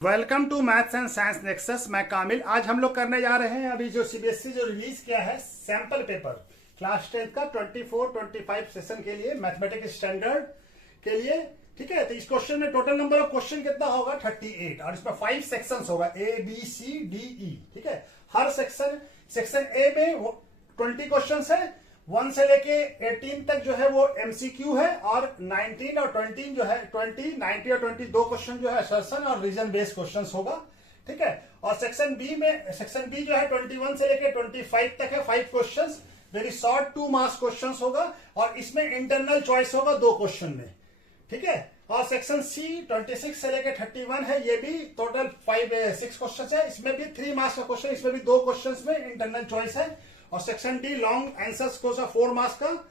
Welcome to maths and science nexus. मैं कामिल। आज हम लोग करने जा रहे हैं अभी जो सीबीएसई जो रिलीज किया है सैंपल पेपर क्लास 10 का 24-25 सेशन के लिए मैथमेटिक्स स्टैंडर्ड के लिए। ठीक है, तो इस क्वेश्चन में टोटल नंबर ऑफ क्वेश्चन कितना होगा 38 और इसमें 5 सेक्शंस होगा ABCDE। ठीक है, हर सेक्शन ए में 20 क्वेश्चन है, 1 से लेके 18 तक जो है वो MCQ है और 19 और 20 जो है 20, 90 और 20 दो क्वेश्चन जो है असर्शन और रीजन बेस्ड क्वेश्चन होगा। ठीक है, और सेक्शन बी जो है 21 से लेके 25 तक है, 5 question, very short 2 marks question होगा और इसमें इंटरनल चॉइस होगा 2 क्वेश्चन में। ठीक है, और सेक्शन सी 26 से लेके 31 है, ये भी टोटल 6 क्वेश्चन है, इसमें भी 3 मार्क्स का क्वेश्चन, इसमें भी 2 क्वेश्चन में इंटरनल चॉइस है। और सेक्शन डी लॉन्ग आंसर्स को 4 मार्क्स का,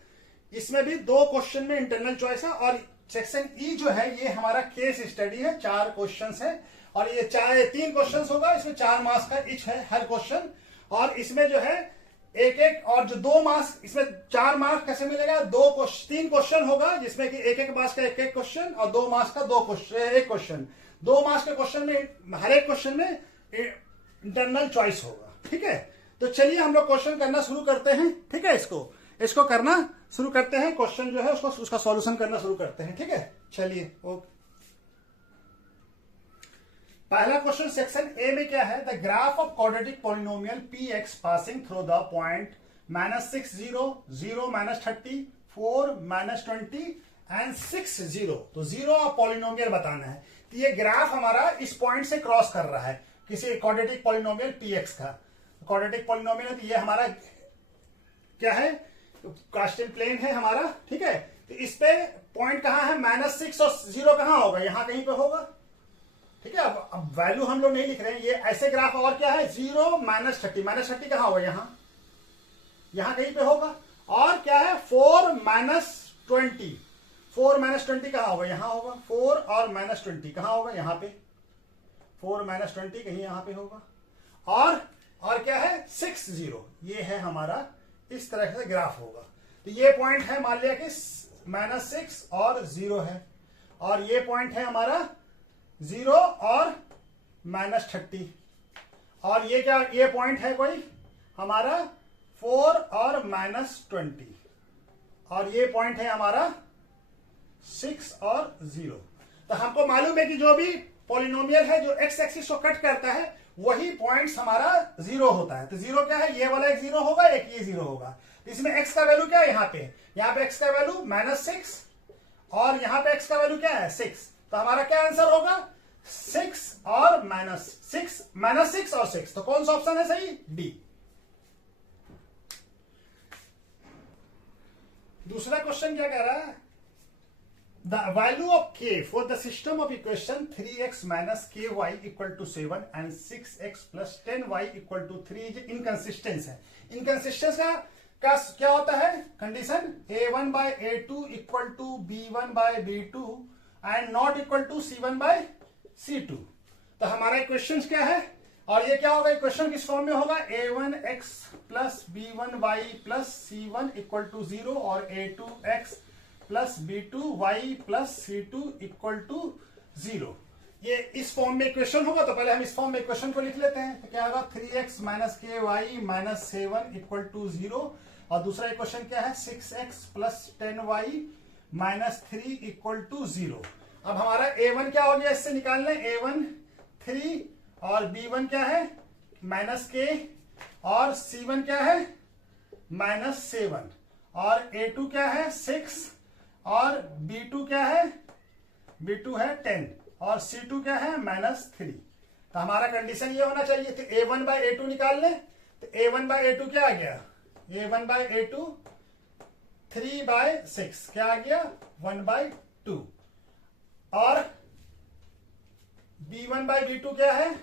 इसमें भी 2 क्वेश्चन में इंटरनल चॉइस है। और सेक्शन ई जो है ये हमारा केस स्टडी है, 4 क्वेश्चन है और ये 3 क्वेश्चन होगा, इसमें 4 मार्क्स का इच है हर क्वेश्चन। और इसमें जो है एक और जो 2 मार्क्स, इसमें 4 मार्क्स कैसे मिलेगा, 3 क्वेश्चन होगा जिसमें कि एक मार्क्स का एक क्वेश्चन और 2 मार्क्स का एक क्वेश्चन। 2 मार्क्स के क्वेश्चन में हर एक क्वेश्चन में इंटरनल चॉइस होगा। ठीक है, तो चलिए हम लोग क्वेश्चन करना शुरू करते हैं। ठीक है, इसको करना शुरू करते हैं, क्वेश्चन जो है उसका सॉल्यूशन करना शुरू करते हैं। ठीक है, चलिए ओके। पहला क्वेश्चन सेक्शन ए में क्या है, the graph of quadratic polynomial px passing through the point -6 0 0 -30 4 -20 and 6 0। तो 0 ऑफ पॉलिनोमियल बताना है। तो ये ग्राफ हमारा इस पॉइंट से क्रॉस कर रहा है किसी क्वाड्रेटिक पॉलिनोमियल px का। क्वाड्रेटिक पॉलिनोमियल है तो ये हमारा क्या है, कार्टेशियन प्लेन है हमारा। ठीक है, तो इस पे पॉइंट कहां है, -6 और 0 कहां होगा, यहां कहीं पे होगा। ठीक है, अब वैल्यू हम लोग नहीं लिख रहे हैं, ये ऐसे ग्राफ। और क्या है 0 -30 कहां होगा, यहां कहीं पे होगा। और क्या है 4 -20 कहां होगा, यहां होगा। 4 और -20 कहां होगा, यहां पे। 4 -20 कहीं यहां पे होगा। और क्या है 6 0, ये है हमारा, इस तरह से ग्राफ होगा। तो ये पॉइंट है, मान लिया कि -6 और 0 है, और ये पॉइंट है हमारा 0 और -30, और ये क्या, ये पॉइंट है कोई हमारा 4 और -20, और ये पॉइंट है हमारा 6 और 0। तो हमको मालूम है कि जो भी पॉलिनोमियल है जो x एक्सिस को कट करता है वही पॉइंट्स हमारा 0 होता है। तो 0 क्या है, ये वाला एक 0 होगा, एक ये 0 होगा। तो इसमें x का वैल्यू क्या है, यहाँ पे x का वैल्यू -6 और यहाँ पे x का वैल्यू क्या है 6। तो हमारा क्या आंसर होगा 6 और -6 और 6। तो कौन सा ऑप्शन है सही, डी। दूसरा क्वेश्चन क्या कह रहा है, the value of k for the system of equation 3x minus ky equal to 7 and 6x plus 10y equal to 3 is inconsistent है। इनकंसिस्टेंस का क्या होता है condition, a1 by a2 equal to b1 by b2 and not equal to c1 by c2। तो हमारा equation क्या है, और ये क्या होगा, इक्वेशन किस फॉर्म में होगा, a1x plus b1y plus c1 equal to 0 और a2x plus b2y plus c2 equal to 0। ये इस फॉर्म में इक्वेशन होगा। तो पहले हम इस फॉर्म में इक्वेशन को लिख लेते हैं। तो क्या होगा 3x minus ky minus 7 equal to 0, और दूसरा इक्वेशन क्या है 6x plus 10y minus 3 equal to 0। अब हमारा a1 क्या हो गया, इससे निकाल लें, a1 3 और b1 क्या है -k और c1 क्या है -7 और a2 क्या है 6 और b2 क्या है, b2 है 10 और c2 क्या है -3। तो हमारा कंडीशन ये होना चाहिए थी a1 by a2 निकाल लें। तो a1 by a2 क्या आ गया, a1 by a2 3/6 क्या आ गया 1/2, और b1 by b2 क्या है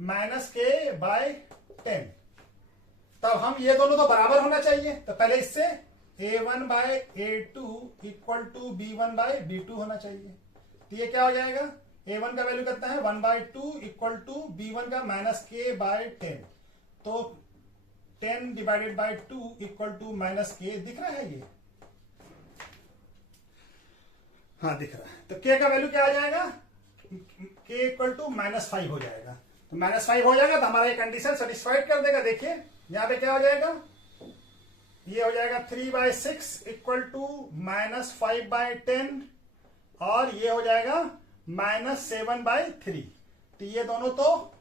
-k/10। तब हम ये दोनों तो बराबर होना चाहिए। तो पहले इससे a1 by a2 equal to b1 by b2 होना चाहिए। तो ये क्या हो जाएगा, a1 का वैल्यू कितना है 1/2 इक्वल टू b1 का -k/10। तो 10 divided by 2 equal to -k, दिख रहा है ये, हाँ दिख रहा है। तो k का वैल्यू क्या आ जाएगा, k इक्वल टू -5 हो जाएगा। तो -5 हो जाएगा तो हमारा ये कंडीशन सेटिस्फाइड कर देगा। देखिए यहां पे क्या हो जाएगा, ये हो जाएगा 3/6 इक्वल टू -5/10 और ये हो जाएगा -7/3। तो ये दोनों तो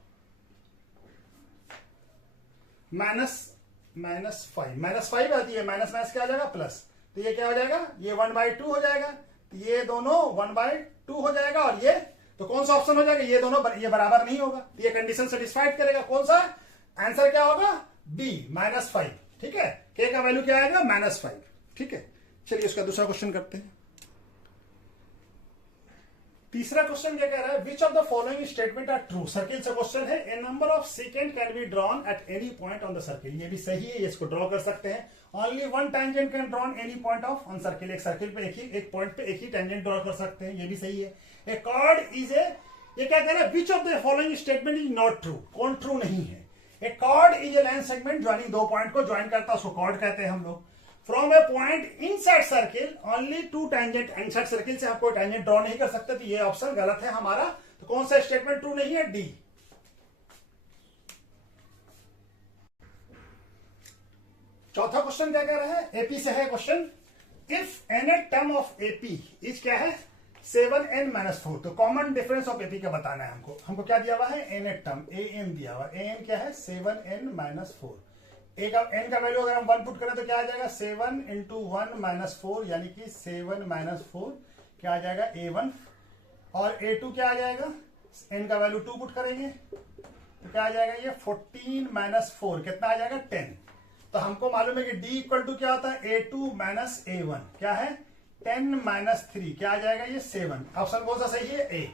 -5 आती है, माइनस क्या हो जाएगा प्लस। तो ये क्या हो जाएगा, ये 1/2 हो जाएगा। तो ये दोनों 1/2 हो जाएगा और ये तो कौन सा ऑप्शन हो जाएगा, ये दोनों ये बराबर नहीं होगा। तो ये कंडीशन सेटिस्फाइड करेगा। कौन सा आंसर क्या होगा, बी -5। ठीक है, के का वैल्यू क्या आएगा -5। ठीक है, चलिए उसका दूसरा क्वेश्चन करते हैं। तीसरा क्वेश्चन क्या कह रहा है, which of the following statement are true. Circle से क्वेश्चन है। A number of secant can be drawn at any point on the circle. ये भी सही है, इसको ड्रॉ कर सकते हैं। Only one tangent can drawn any point of on circle. एक सर्किल पे एक पॉइंट पे एक ही टेंजेंट ड्रॉ कर सकते हैं, ये भी सही है। ए कॉर्ड इज ए, ये क्या कह रहा है, which of the following statement is not true. कौन ट्रू नहीं है। A chord is a line segment joining, दो पॉइंट को ज्वाइन करता है, उसको कॉर्ड कहते हैं हम लोग। From a point inside circle only two tangent, inside circle से आप कोई टेंजेंट ड्रॉ नहीं कर सकते। तो ये ऑप्शन गलत है हमारा। तो कौन सा स्टेटमेंट ट्रू नहीं है, डी। चौथा क्वेश्चन क्या कह रहा है, एपी से है question. If n term of AP is क्या है 7n-4। तो कॉमन डिफरेंस ऑफ एपी का बताना है हमको। हमको क्या दिया हुआ है, एन टर्म, एन दिया हुआ। एन क्या है 7n-4। एक एन का वैल्यू अगर हम 1 पुट करें तो क्या आ जाएगा 7 × 1 - 4 यानी कि 7 - 4 क्या आ जाएगा a1। और a2 क्या आ जाएगा, एन का वैल्यू 2 पुट करेंगे तो क्या आ जाएगा, ये 14 - 4 कितना आ जाएगा 10। तो हमको मालूम है कि d इक्वल टू क्या होता है a2 - a1 क्या है 10 - 3 क्या आ जाएगा, ये 7। ऑप्शन कौन सा सही है, ए।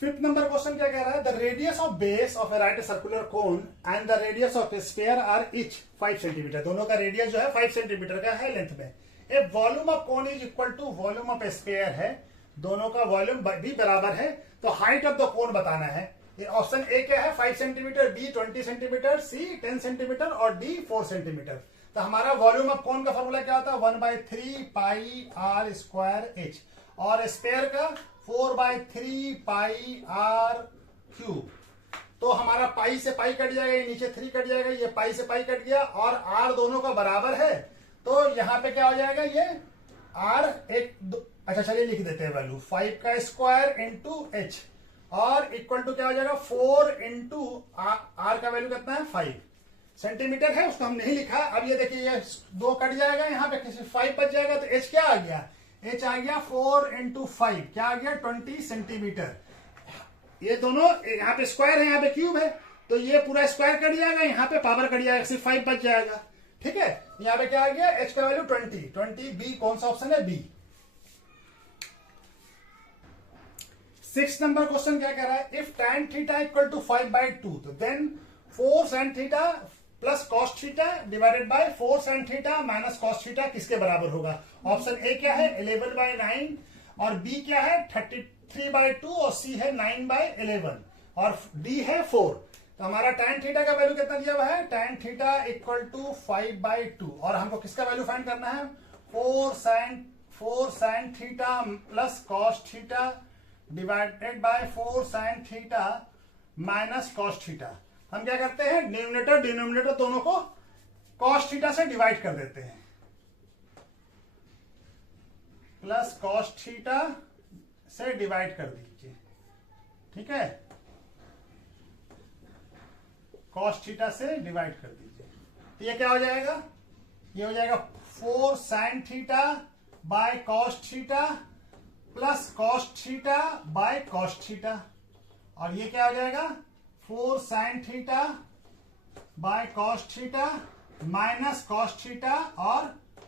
फिफ्थ नंबर क्वेश्चन क्या कह रहा है, the radius of base of a right circular cone and the radius of a sphere are each 5 centimetre. दोनों का रेडियस जो है 5 सेंटीमीटर का है लेंथ में। A volume of cone is equal to volume of a sphere है, दोनों का वॉल्यूम भी बराबर है। तो हाइट ऑफ द कोन बताना है। ऑप्शन ए क्या है 5 सेंटीमीटर, बी 20 सेंटीमीटर, सी 10 सेंटीमीटर और डी 4 सेंटीमीटर। तो हमारा वॉल्यूम ऑफ कोन का फॉर्मूला क्या होता है 1/3 पाई r स्क्वायर h और स्फीयर का 4/3 पाई r क्यूब। तो हमारा पाई से पाई कट जाएगा, ये नीचे 3 कट जाएगा, ये पाई से पाई कट गया और r दोनों का बराबर है। तो यहाँ पे क्या हो जाएगा, ये r अच्छा चलिए लिख देते हैं वैल्यू 5 का स्क्वायर इंटू h और इक्वल टू क्या हो जाएगा 4 इंटू r का वैल्यू कितना है 5 सेंटीमीटर है, उसको हम नहीं लिखा। अब ये देखिए ये 2 कट जाएगा, यहाँ पे 5 बच जाएगा तो h क्या आ गया, h आ गया 4 इंटू 5 क्या आ गया 20 सेंटीमीटर। ये दोनों यहाँ पे स्क्वायर है, यहाँ पे क्यूब है, तो ये पूरा स्क्वायर कट जाएगा, यहाँ पे पावर कट जाएगा, सिर्फ 5 बच जाएगा। ठीक है, यहाँ पे क्या आ गया h का वैल्यू 20 बी। कौन सा ऑप्शन है, बी। 6 नंबर क्वेश्चन क्या कह रहा है, if tan theta equal to 5/2 तो then 4 sin theta plus cos theta divided by 4 sin theta minus cos theta किसके बराबर होगा। ऑप्शन ए क्या है 11/9 और बी क्या है 33/2 और सी है 9/11 और डी है 4। तो हमारा tan थीटा का वैल्यू कितना दिया हुआ है, tan थीटा इक्वल टू 5/2 और हमको किसका वैल्यू फाइंड करना है 4 sin theta plus cos theta divided by 4 sin theta minus cos theta. हम क्या करते हैं डिनोमिनेटर डिनोमिनेटर दोनों को cos थीटा से डिवाइड कर देते हैं, प्लस cos थीटा से डिवाइड कर दीजिए। ठीक है, cos थीटा से डिवाइड कर दीजिए तो ये क्या हो जाएगा, ये हो जाएगा 4 sin theta by cos theta plus cos theta by cos theta और ये क्या हो जाएगा 4 sin theta by cos theta minus cos theta और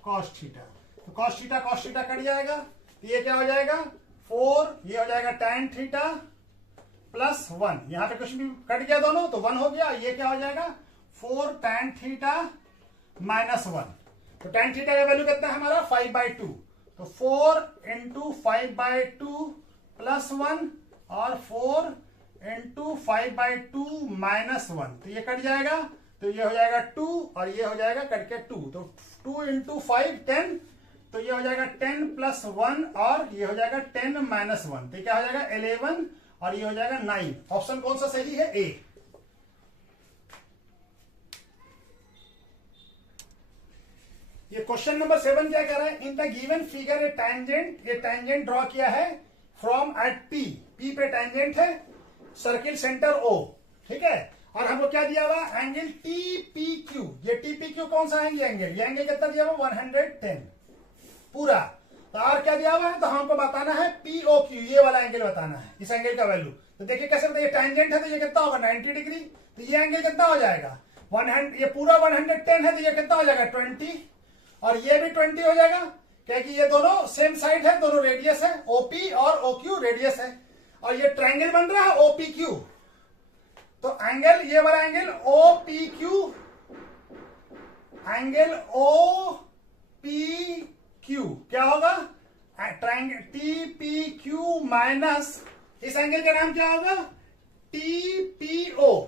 cos थीटा। तो cos थीटा कट जाएगा तो ये क्या हो जाएगा 4, ये हो जाएगा tan थीटा प्लस 1, यहां पे कुछ भी कट गया दोनों तो 1 हो गया। ये क्या हो जाएगा 4 tan थीटा माइनस 1। तो tan थीटा का वैल्यू कितना है हमारा 5/2 तो 4 इंटू 5/2 प्लस 1 और 4 इंटू 5/2 माइनस 1 तो ये कट जाएगा तो ये हो जाएगा 2 और ये हो जाएगा कट के 2 तो 2 इंटू 5 10 तो ये हो जाएगा 10 + 1 और ये हो जाएगा 10 - 1, तो क्या हो जाएगा 11 और ये हो जाएगा 9। ऑप्शन कौन सा सही है? ए। ये क्वेश्चन नंबर 7 क्या कह रहा है? इन द गिवन फिगर ये टैंजेंट ड्रॉ किया है फ्रॉम एट पी पे टैंजेंट है, सर्किल सेंटर ओ, ठीक है। और हमको क्या दिया हुआ? एंगल टीपीक्यू। ये टीपीक्यू कौन सा है? ये एंगल कितना दिया हुआ? 110 पूरा। तो और क्या दिया हुआ है? तो हमको बताना है पीओक्यू, ये वाला एंगल बताना है, इस एंगल का वैल्यू। तो देखिए कैसे बताइए, टैंजेंट है तो ये कितना होगा? 90 डिग्री। तो ये एंगल कितना हो जाएगा? ये पूरा 110 है तो ये कितना हो जाएगा? 20। और ये भी 20 हो जाएगा, क्योंकि ये दोनों सेम साइड है, दोनों रेडियस है, ओपी और ओक्यू रेडियस है। और ये ट्रायंगल बन रहा है ओपीक्यू, तो एंगल, ये वाला एंगल ओपीक्यू, एंगल ओपीक्यू क्या होगा? ट्रायंगल टीपीक्यू माइनस इस एंगल का नाम क्या होगा? टीपीओ।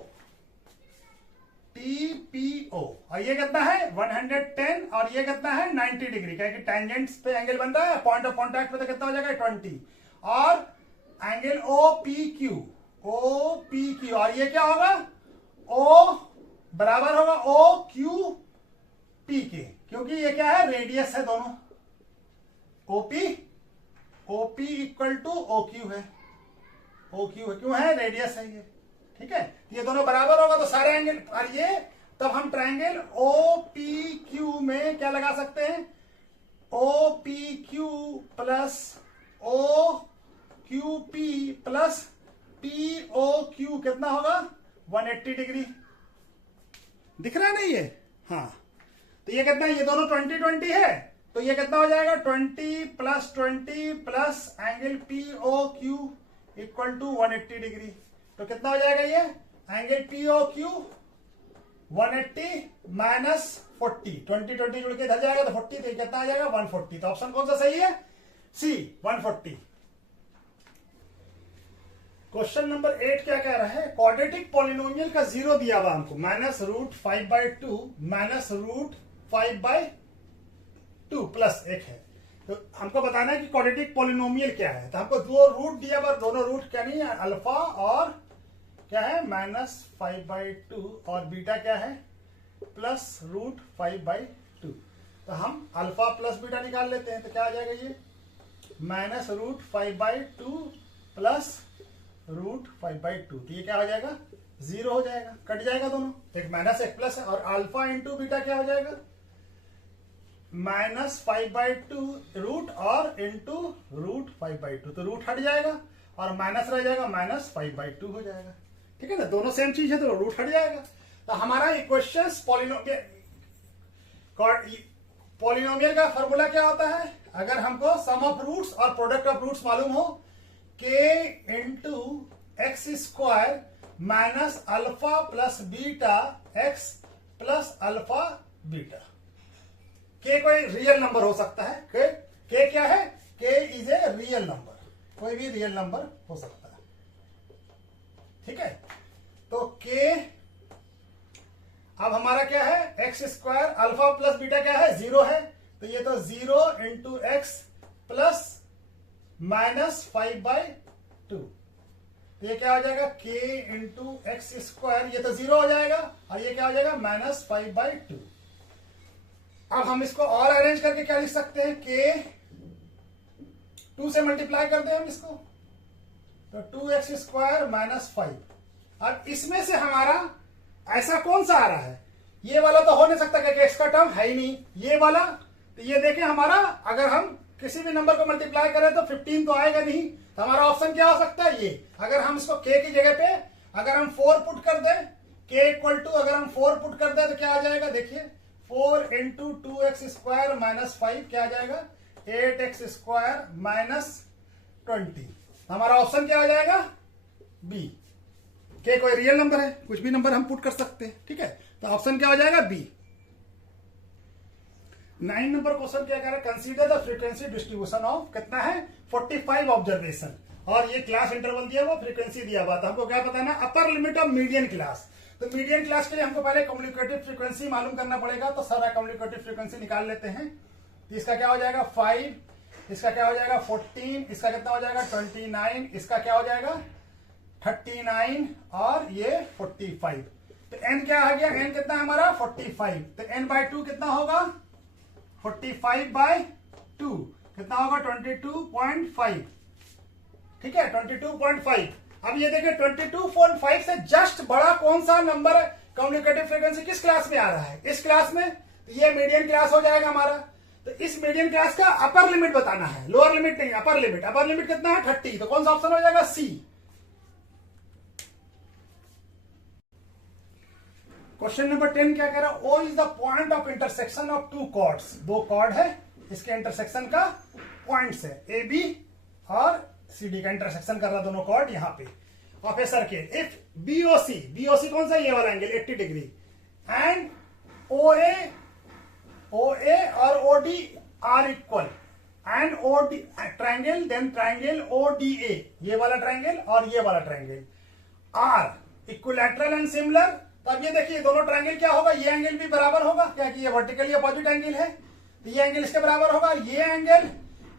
टीपीओ। और ये कितना है? 110 और ये कितना है? 90 डिग्री, क्योंकि टैंजेंट्स पे एंगल बन रहा है, पॉइंट ऑफ कॉन्टैक्ट पे तो कितना हो जाएगा? 20। और एंगल ओपीक्यू, ओपीक्यू, और ये क्या होगा? ओ बराबर होगा ओ क्यू पी के, क्योंकि ये क्या है? रेडियस है दोनों। OP equal to O Q है, ओ क्यू है, क्यों है? रेडियस है ये, ठीक है। ये दोनों बराबर होगा तो सारे एंगल, और ये तब हम ट्रायंगल ओपीक्यू में क्या लगा सकते हैं? OPQ plus O Q P plus POQ कितना होगा? 180 डिग्री। दिख रहा है ना ये? हाँ, तो ये कितना है? ये दोनों 20-20 है, तो ये कितना हो जाएगा? 20 + 20 plus angle POQ equal to 180 degree. तो कितना हो जाएगा? ये एंगल पीओक्यू 180 माइनस 40, 20-20 जुड़ के इधर जाएगा तो 40, तो कितना आ जाएगा? 140। तो ऑप्शन कौन सा सही है? सी, 140। क्वेश्चन नंबर 8 क्या कह रहा है? क्वाड्रेटिक पॉलिनोमियल का 0 दिया हुआ हमको, -√5/2 -√5/2 प्लस 1 है। तो हमको बताना है कि क्वाड्रेटिक पॉलिनोमियल क्या है। तो हमको दो रूट दिया हुआ, दोनों रूट क्या नहीं है? अल्फा और क्या है? -5/2 और बीटा क्या है? +√5/2। तो हम अल्फा प्लस बीटा निकाल लेते हैं, तो क्या आ जाएगा? ये -√5/2 प्लस √5/2, तो ये क्या हो जाएगा? 0 हो जाएगा, कट जाएगा दोनों, एक माइनस एक प्लस है। और अल्फा इंटू बीटा क्या हो जाएगा? -5/2 रूट और इंटू √5/2, तो रूट हट जाएगा और माइनस रह जाएगा, -5/2 हो जाएगा, ठीक है ना। दोनों सेम चीज है तो रूट हट जाएगा। तो हमारा इक्वेशन पॉलिनोमियल का फॉर्मूला क्या होता है? अगर हमको सम ऑफ रूट्स और प्रोडक्ट ऑफ रूट्स मालूम हो, k into X square minus alpha plus beta x plus alpha beta. k कोई रियल नंबर हो सकता है, k क्या है? k is a real number, कोई भी रियल नंबर हो सकता है, ठीक है। तो k अब हमारा क्या है? X square, alpha plus beta क्या है? 0 है, तो ये तो 0 इंटू एक्स प्लस -5/2, तो ये क्या हो जाएगा? k इंटू एक्स स्क्वायर, ये तो 0 हो जाएगा और ये क्या हो जाएगा? -5/2। अब हम इसको और अरेंज करके क्या लिख सकते हैं? k 2 से मल्टीप्लाई कर दें हम इसको, तो 2x स्क्वायर -5। अब इसमें से हमारा ऐसा कौन सा आ रहा है? ये वाला तो हो नहीं सकता क्योंकि x का टर्म है ही नहीं, ये वाला। तो ये देखें हमारा, अगर हम किसी भी नंबर को मल्टीप्लाई करें तो 15 तो आएगा नहीं, तो हमारा ऑप्शन क्या हो सकता है? ये। अगर हम इसको k की जगह पे अगर हम 4 पुट कर दें, k इक्वल टू अगर हम 4 पुट कर दें तो क्या आ जाएगा? देखिए 4 इंटू 2x स्क्वायर -5 क्या आ जाएगा? 8x square -20। हमारा ऑप्शन क्या आ जाएगा? बी। k कोई रियल नंबर है, कुछ भी नंबर हम पुट कर सकते हैं, ठीक है। तो ऑप्शन क्या हो जाएगा? बी। 9 नंबर क्वेश्चन क्या कह रहा है? Consider the frequency distribution of कितना है? 45 ऑब्जर्वेशन, और ये क्लास इंटरवल दिया हुआ, फ्रीक्वेंसी दिया हुआ। तो हमको क्या बताना? Upper limit of median class. तो मीडियन क्लास के लिए हमको पहले कम्युनिकेटिव फ्रीक्वेंसी मालूम करना पड़ेगा, तो सारा कम्युनिकेटिव फ्रीक्वेंसी निकाल लेते हैं। इसका क्या हो जाएगा 5, इसका क्या हो जाएगा 14, इसका कितना हो जाएगा 29, इसका क्या हो जाएगा 39 और ये 45। तो n क्या आ गया, n कितना है हमारा 45। तो n बाय 2 कितना होगा 45 बाय 2 कितना होगा 22.5। ठीक है 22.5। अब ये देखिए 22.5 से जस्ट बड़ा कौन सा नंबर कम्युनिकेटिव फ्रीक्वेंसी किस क्लास में आ रहा है, इस क्लास में। तो ये मीडियन क्लास हो जाएगा हमारा। तो इस मीडियन क्लास का अपर लिमिट बताना है, लोअर लिमिट नहीं, अपर लिमिट। अपर लिमिट कितना है 30। तो कौन सा ऑप्शन हो जाएगा सी। क्वेश्चन नंबर 10 क्या कह रहा है, O is the point of intersection of two chords. दो कॉर्ड है, इसके इंटरसेक्शन का पॉइंट्स है ए बी और सी डी का इंटरसेक्शन कर रहा है दोनों कॉर्ड यहां पे of a circle. If BOC, BOC कौन सा ये वाला एंगल 80 डिग्री, एंड ओए और OD are equal, and OD triangle, then triangle ODA, ये वाला ट्राइंगल और ये वाला triangle are equilateral and similar. तो अब ये देखिए दोनों ट्राइंगल क्या होगा, ये एंगल भी बराबर होगा, क्या कि ये वर्टिकली अपोजिट एंगल है, तो ये एंगल इसके बराबर होगा, ये एंगल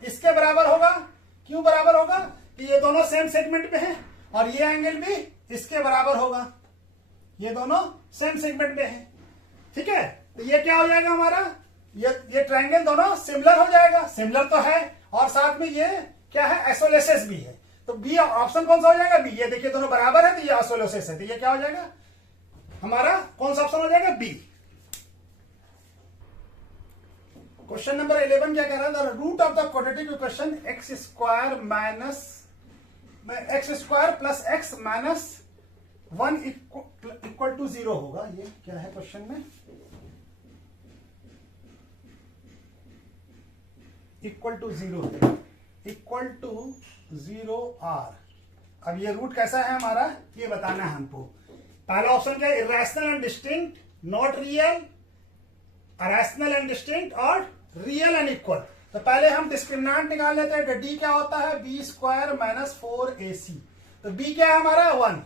इसके बराबर होगा। क्यों बराबर होगा कि ये दोनों सेम सेगमेंट में है, और ये एंगल भी इसके बराबर होगा, ये दोनों सेम सेगमेंट में है। ठीक है, तो ये क्या हो जाएगा हमारा, ये ट्राइंगल दोनों सिमिलर हो जाएगा, सिमिलर तो है और साथ में ये क्या है आइसोलेसिस भी है। तो बी ऑप्शन कौन सा हो जाएगा, बी। ये देखिए दोनों बराबर है तो ये आइसोलेसिस है, तो ये क्या हो जाएगा हमारा कौन सा ऑप्शन हो जाएगा बी। क्वेश्चन नंबर 11 क्या कह रहा है, the root of the quadratic equation x square plus x minus 1 equal to 0 होगा। ये क्या है क्वेश्चन में, equal to 0, equal to 0 are. अब ये रूट कैसा है हमारा ये बताना है हमको। पहला ऑप्शन क्या है, irrational and distinct, not real, rational and distinct और रियल एंड इक्वल। तो पहले हम डिस्क्रिमिनेंट निकाल लेते हैं। डी क्या होता है बी स्क्वायर माइनस 4ac। तो बी क्या है हमारा 1,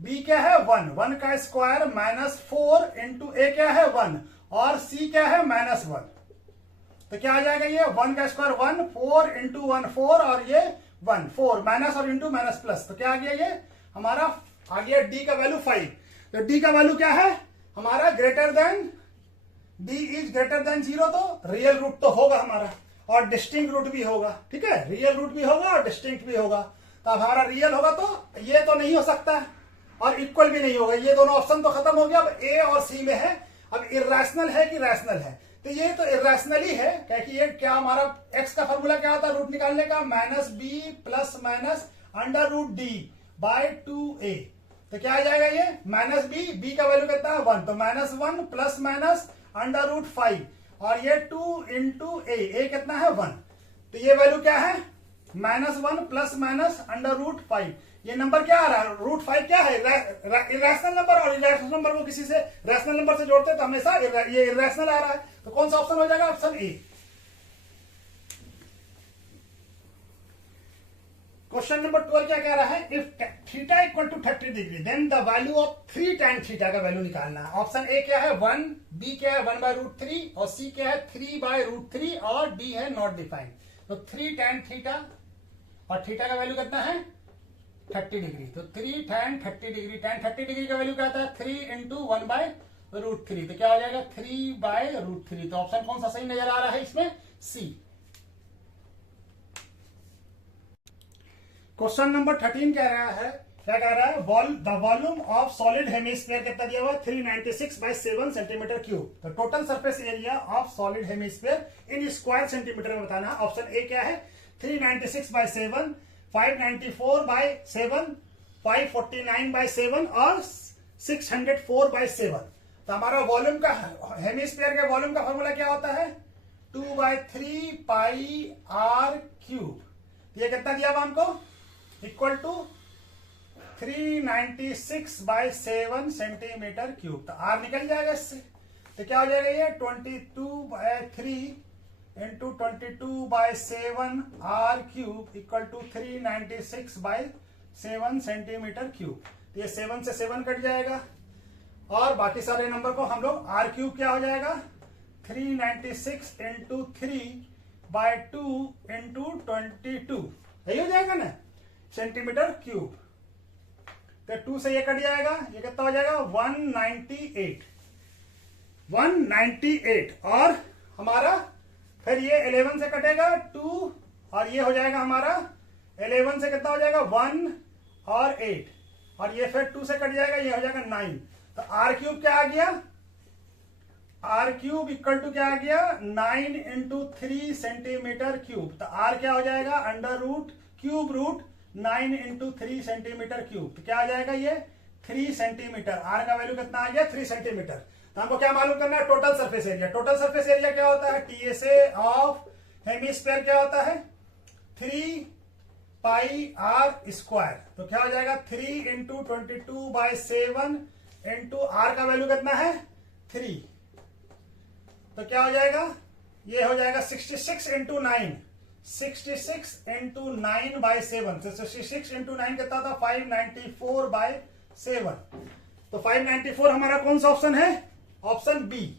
बी क्या है 1 का स्क्वायर माइनस 4 इंटू ए क्या है 1 और सी क्या है माइनस 1। तो क्या आ जाएगा ये 1 का स्क्वायर 1, 4 इंटू 1 4 और ये 1 4 माइनस और इंटू माइनस प्लस। तो क्या आ गया ये हमारा आ गया डी का वैल्यू 5। तो डी का वैल्यू क्या है हमारा greater than, D is greater than 0, तो रियल रूट तो होगा हमारा और डिस्टिंक्ट रूट भी होगा। ठीक है, रियल रूट भी होगा और डिस्टिंक्ट भी होगा। तो अब हमारा रियल होगा तो ये तो नहीं हो सकता है और इक्वल भी नहीं होगा, ये दोनों ऑप्शन तो खत्म हो गया। अब ए और सी में है, अब इरेशनल है कि रैशनल है, तो ये तो इरेशनल ही है, क्योंकि ये क्या हमारा एक्स का फॉर्मूला क्या होता है रूट निकालने का, minus b plus minus under root D by 2a। तो क्या आ जाएगा ये माइनस बी, बी का वैल्यू कितना है 1, तो minus 1 plus minus under root 5 और ये 2 इंटू ए कितना है 1। तो ये वैल्यू क्या है minus 1 plus minus under root 5। ये नंबर क्या आ रहा है रूट 5 क्या है इरेशनल नंबर, और इरेशनल नंबर को किसी से रैशनल नंबर से जोड़ते हैं तो हमेशा ये इरेशनल आ रहा है। तो कौन सा ऑप्शन हो जाएगा ऑप्शन ए। क्वेश्चन नंबर 12 क्या कह रहा है, if theta equal to 30 degree then the value of 3 tan theta का वैल्यू निकालना है। ऑप्शन ए क्या है 1, बी क्या है 1 बाय रूट 3 और सी क्या है 3 बाय रूट 3 और डी है नॉट डिफाइंड। तो 3 tan थीटा और थीटा का वैल्यू कितना है 30 डिग्री। तो 3 tan 30 डिग्री, tan 30 डिग्री का वैल्यू क्या आता है 3 इंटू 1 बाय रूट 3। तो क्या हो जाएगा 3 बाय रूट 3। तो ऑप्शन कौन सा सही नजर आ रहा है इसमें सी। क्वेश्चन नंबर 13 कह रहा है, क्या कह रहा है the volume of solid hemisphere कितना दिया हुआ 396 बाय 7 सेंटीमीटर क्यूब। तो total surface area of solid hemisphere in square centimetre में बताना है। ऑप्शन ए क्या है 396 बाय 7, 594 बाय 7, 549 बाय 7 और 604 बाय 7। तो हमारा वॉल्यूम का हेमिस्फीयर के वॉल्यूम का फॉर्मूला क्या होता है 2/3 पाई आर क्यूब। ये कितना दिया हुआ हमको equal to 396 by 7 centimetre cube. तो आर निकल जाएगा इससे, तो क्या हो जाएगा ये 22/3 into 22 by 7 r cube equal to 396 by 7 centimetre cube. तो ये 7 से 7 कट जाएगा और बाकी सारे नंबर को हम लोग आर क्यूब क्या हो जाएगा 396 इंटू 3/2 इंटू 22, यही हो जाएगा ना सेंटीमीटर क्यूब। तो 2 से ये कट जाएगा, ये कितना हो जाएगा 198 और हमारा फिर ये 11 से कटेगा 2 और ये हो जाएगा हमारा 11 से कितना हो जाएगा 1 और 8 और ये फिर 2 से कट जाएगा, ये हो जाएगा 9। तो आर क्यूब क्या आ गया, आर क्यूब इक्वल टू क्या आ गया 9 इंटू 3 सेंटीमीटर क्यूब। तो आर क्या हो जाएगा under root cube root 9 into 3 centimetre cube. तो क्या आ जाएगा ये 3 सेंटीमीटर। आर का वैल्यू कितना आ गया 3 सेंटीमीटर। तो हमको क्या मालूम करना है total surface area. Total surface area क्या होता है टीएसए ऑफ हेमिस्फीयर क्या होता है 3 पाई आर स्क्वायर। तो क्या हो जाएगा 3 इंटू 22/7 इंटू आर का वैल्यू कितना है 3। तो क्या हो जाएगा ये हो जाएगा 66 इंटू 9, 66 इंटू 9/7। तो 66 इंटू 9 कितना था 594/7। तो 594 हमारा कौन सा ऑप्शन है, ऑप्शन बी।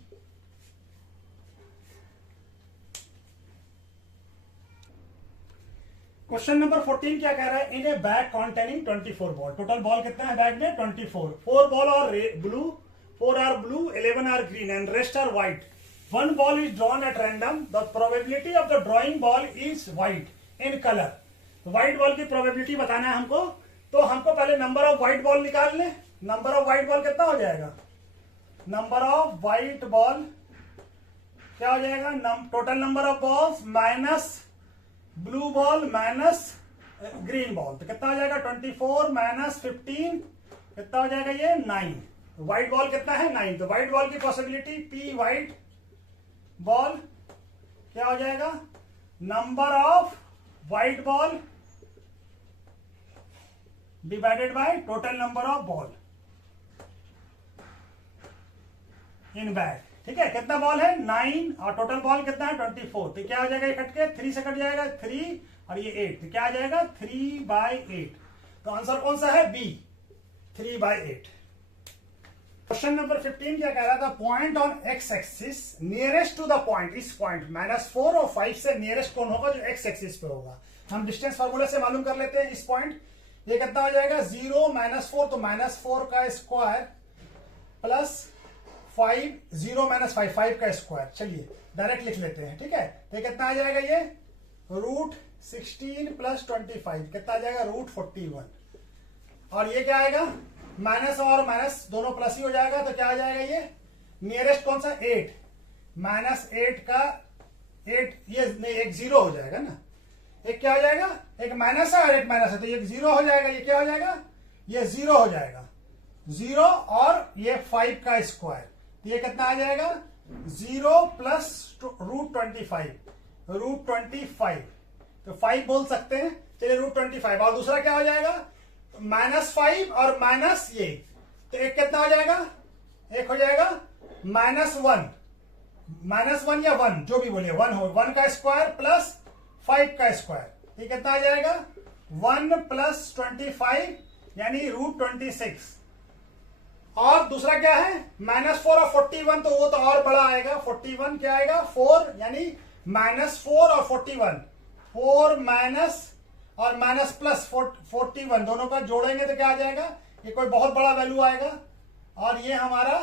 क्वेश्चन नंबर 14 क्या कह रहा है, in a bag containing 24 ball. Total ball कितना है बैग में 24। 4 बॉल और blue, 4 are blue, 11 are green and rest are white. One ball is drawn at random. The probability of the drawing ball is white in color. White ball की probability बताना है हमको। तो हमको पहले नंबर ऑफ व्हाइट बॉल निकाल ले। Number of white ball कितना हो जाएगा, नंबर ऑफ व्हाइट बॉल क्या हो जाएगा total number of balls minus blue ball minus green ball. तो कितना हो जाएगा 24 माइनस 15 कितना हो जाएगा ये 9। व्हाइट बॉल कितना है 9। तो व्हाइट बॉल की पॉसिबिलिटी पी व्हाइट बॉल क्या हो जाएगा number of white ball divided by total number of ball in bag. ठीक है कितना बॉल है 9 और टोटल बॉल कितना है 24। तो क्या हो जाएगा ये कट के 3 से कट जाएगा 3 और ये 8। तो क्या आ जाएगा 3/8। तो आंसर कौन सा है बी 3/8। क्वेश्चन नंबर 15 क्या कह रहा था, point on x axis nearest to the point, इस पॉइंट -4 और 5 से नियरेस्ट कौन होगा जो एक्स एक्सिस पे होगा। हम डिस्टेंस फार्मूला से मालूम कर लेते हैं। इस पॉइंट ये कितना हो जाएगा 0 -4 तो -4 का स्क्वायर प्लस 5 0 -5 5 का स्क्वायर। चलिए डायरेक्ट लिख लेते हैं। ठीक है तो ये कितना आ जाएगा ये √16 + 25 कितना आ जाएगा √41 और ये क्या आएगा माइनस और माइनस दोनों प्लस ही हो जाएगा। तो क्या आ जाएगा ये नियरेस्ट कौन सा 8 -8 का 8 ये नहीं एक 0 हो जाएगा ना। एक क्या हो जाएगा एक माइनस है और एक माइनस है तो ये 0 हो जाएगा। ये क्या हो जाएगा ये 0 हो जाएगा 0 और ये 5 का स्क्वायर। तो ये कितना आ जाएगा 0 प्लस √25 तो 5 बोल सकते हैं। चलिए √25 और दूसरा क्या हो जाएगा -5 और माइनस ये। तो एक कितना हो जाएगा एक हो जाएगा -1 या 1 जो भी बोलिए 1 हो 1 का स्क्वायर प्लस 5 का स्क्वायर। ये कितना आ जाएगा 1 + 25 यानी √26 और दूसरा क्या है -4 और 41 तो वो तो और बड़ा आएगा 41 क्या आएगा 4 यानी -4 और 41 4 माइनस और माइनस प्लस 41 दोनों का जोड़ेंगे तो क्या आ जाएगा ये कोई बहुत बड़ा वैल्यू आएगा और ये हमारा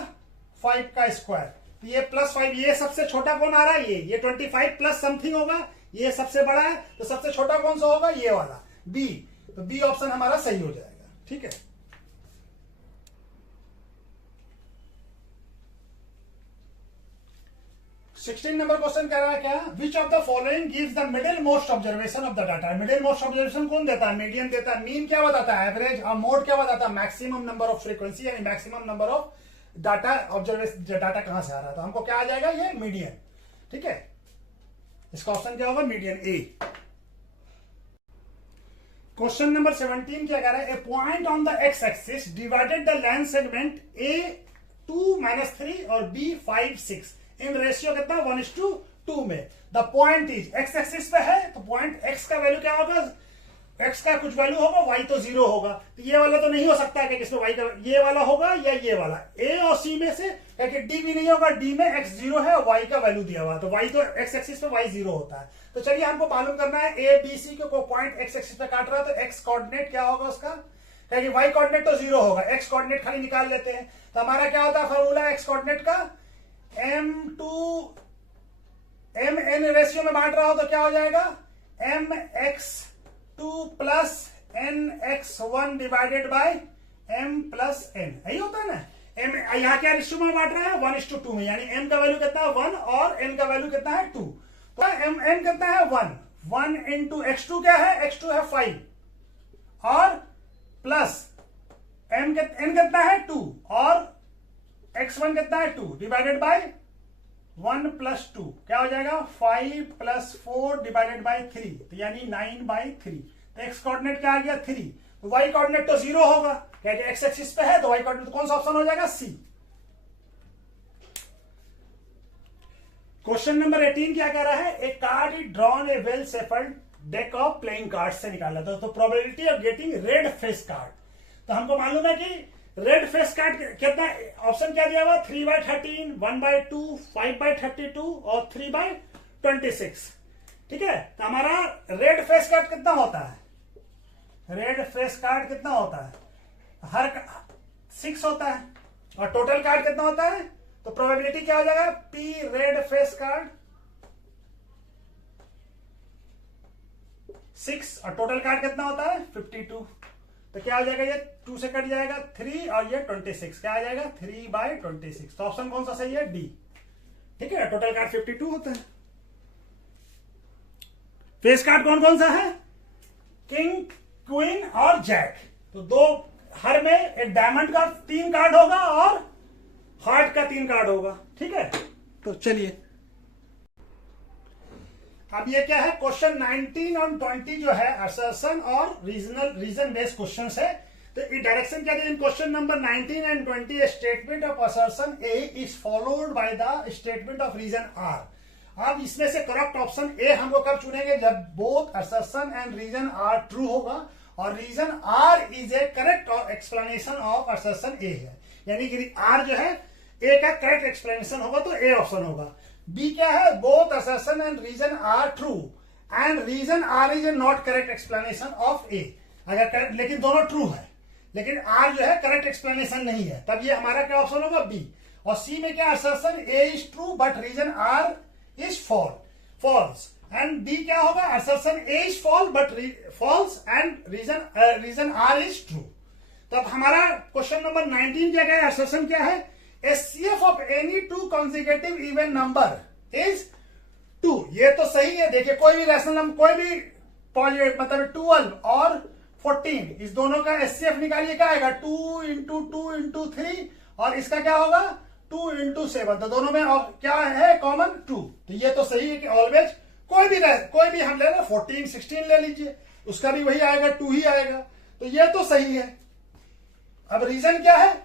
5 का स्क्वायर। तो ये +5 ये सबसे छोटा कौन आ रहा है ये 25 प्लस समथिंग होगा। ये सबसे बड़ा है तो सबसे छोटा कौन सा होगा ये वाला बी। तो बी ऑप्शन हमारा सही हो जाएगा। ठीक है 16 नंबर क्वेश्चन कह रहा है क्या विच of the following gives the middle most observation of the data. Middle most observation कौन देता है मीडियन देता है। मीन क्या बताता है एवरेज और मोड क्या बताता है मैक्सिमम नंबर ऑफ फ्रीक्वेंसी यानी maximum number of data observation data कहां से आ रहा है। तो हमको क्या आ जाएगा ये मीडियन। ठीक है इसका ऑप्शन क्या होगा मीडियन ए। क्वेश्चन नंबर 17 क्या कह रहा है a point on the X axis divided the length segment A 2-3 और बी 5-6 इन रेशियो कितना 1:2 में। The point is X axis पे है तो पॉइंट एक्स का वैल्यू क्या होगा x का कुछ वैल्यू होगा, y तो 0 होगा। तो ये वाला तो नहीं हो सकता है कि किसमें y का, ये वाला होगा या ये वाला, a और c में से, कि d भी नहीं होगा, d में x 0 है, y का वैल्यू दिया हुआ है, तो y तो x एक्सिस पे y 0 होता है। तो चलिए हमको मालूम करना है a b c को पॉइंट x एक्सिस पे काट रहा है, तो x कोऑर्डिनेट क्या होगा उसका, क्योंकि y कोऑर्डिनेट तो 0 होगा, x कोऑर्डिनेट खाली निकाल लेते हैं। तो हमारा क्या होता है फॉर्मूला x कोऑर्डिनेट का, m रेशियो में बांट रहा हो तो क्या हो जाएगा, mx2 plus nx1 divided by m plus n, यही होता है ना। m यहाँ क्या रेशियो में बांट रहा है, 1:2 में, यानी m का वैल्यू कितना है 1 और n का वैल्यू कितना है 2, तो m कितना है 1 इंटू x2 क्या है, x2 है 5 और प्लस n कितना है 2 और x1 कितना है 2 डिवाइडेड बाय 1 प्लस 2 क्या हो जाएगा 5 प्लस 4 डिवाइडेड बाय 3, तो यानी 9/3। तो x कोऑर्डिनेट क्या आ गया 3, तो y कोऑर्डिनेट तो 0 होगा, क्योंकि x एक्सिस पे है, तो y कोऑर्डिनेट कौन सा ऑप्शन हो जाएगा, C। क्वेश्चन नंबर 18 क्या कह रहा है, a card is drawn a well shuffled deck of playing card से निकाला था, तो probability of getting red face card. तो हमको मालूम है कि रेड फेस कार्ड कितना, ऑप्शन क्या दिया हुआ 3/13, 1/2, 5/32 और 3/26, ठीक है। तो हमारा रेड फेस कार्ड कितना होता है, रेड फेस कार्ड कितना होता है, हर 6 होता है, और टोटल कार्ड कितना होता है, तो प्रोबेबिलिटी क्या हो जाएगा, P रेड फेस कार्ड 6 और टोटल कार्ड कितना होता है 52, तो क्या हो जाएगा, ये 2 से कट जाएगा 3 और ये 26, क्या आ जाएगा 3/26। तो ऑप्शन कौन सा सही है, डी, ठीक है। टोटल कार्ड 52 होता है। फेस कार्ड कौन कौन सा है, किंग, क्वीन और जैक, तो दो, हर में एक डायमंड का 3 कार्ड होगा और हार्ट का 3 कार्ड होगा, ठीक है। तो चलिए अब ये क्या है, क्वेश्चन 19 और 20 जो है असर्शन और रीजन बेस्ड क्वेश्चन है। तो ये डायरेक्शन क्या है, in question number 19 and 20 statement of assertion A is followed by the statement of reason R. अब इसमें से करेक्ट ऑप्शन ए हमको कब चुनेंगे, जब both assertion and reason are true होगा और reason R is a correct explanation of assertion A है, यानी कि आर जो है ए का करेक्ट एक्सप्लेनेशन होगा तो ए ऑप्शन होगा। बी क्या है, both assertion and reason are true and reason R is a not correct explanation of A, अगर लेकिन दोनों ट्रू है लेकिन आर जो है करेक्ट एक्सप्लेनेशन नहीं है, तब ये हमारा क्या ऑप्शन होगा, बी। और सी में क्या, assertion A is true but reason R is false, and D क्या होगा, assertion A is false and reason R is true. तब हमारा क्वेश्चन नंबर 19 क्या है, असर्शन क्या है, HCF of any two consecutive even number is 2, ये तो सही है। देखिए कोई भी रैशनल नंबर, कोई भी मतलब 12 और 14, इस दोनों का HCF निकालिए, क्या आएगा 2 इंटू 2 इंटू 3 और इसका क्या होगा 2 इंटू 7, तो दोनों में क्या है कॉमन 2, तो ये तो सही है कि ऑलवेज कोई भी हम ले लें 14 16 ले लीजिए, उसका भी वही आएगा 2 ही आएगा, तो ये तो सही है। अब रीजन क्या है,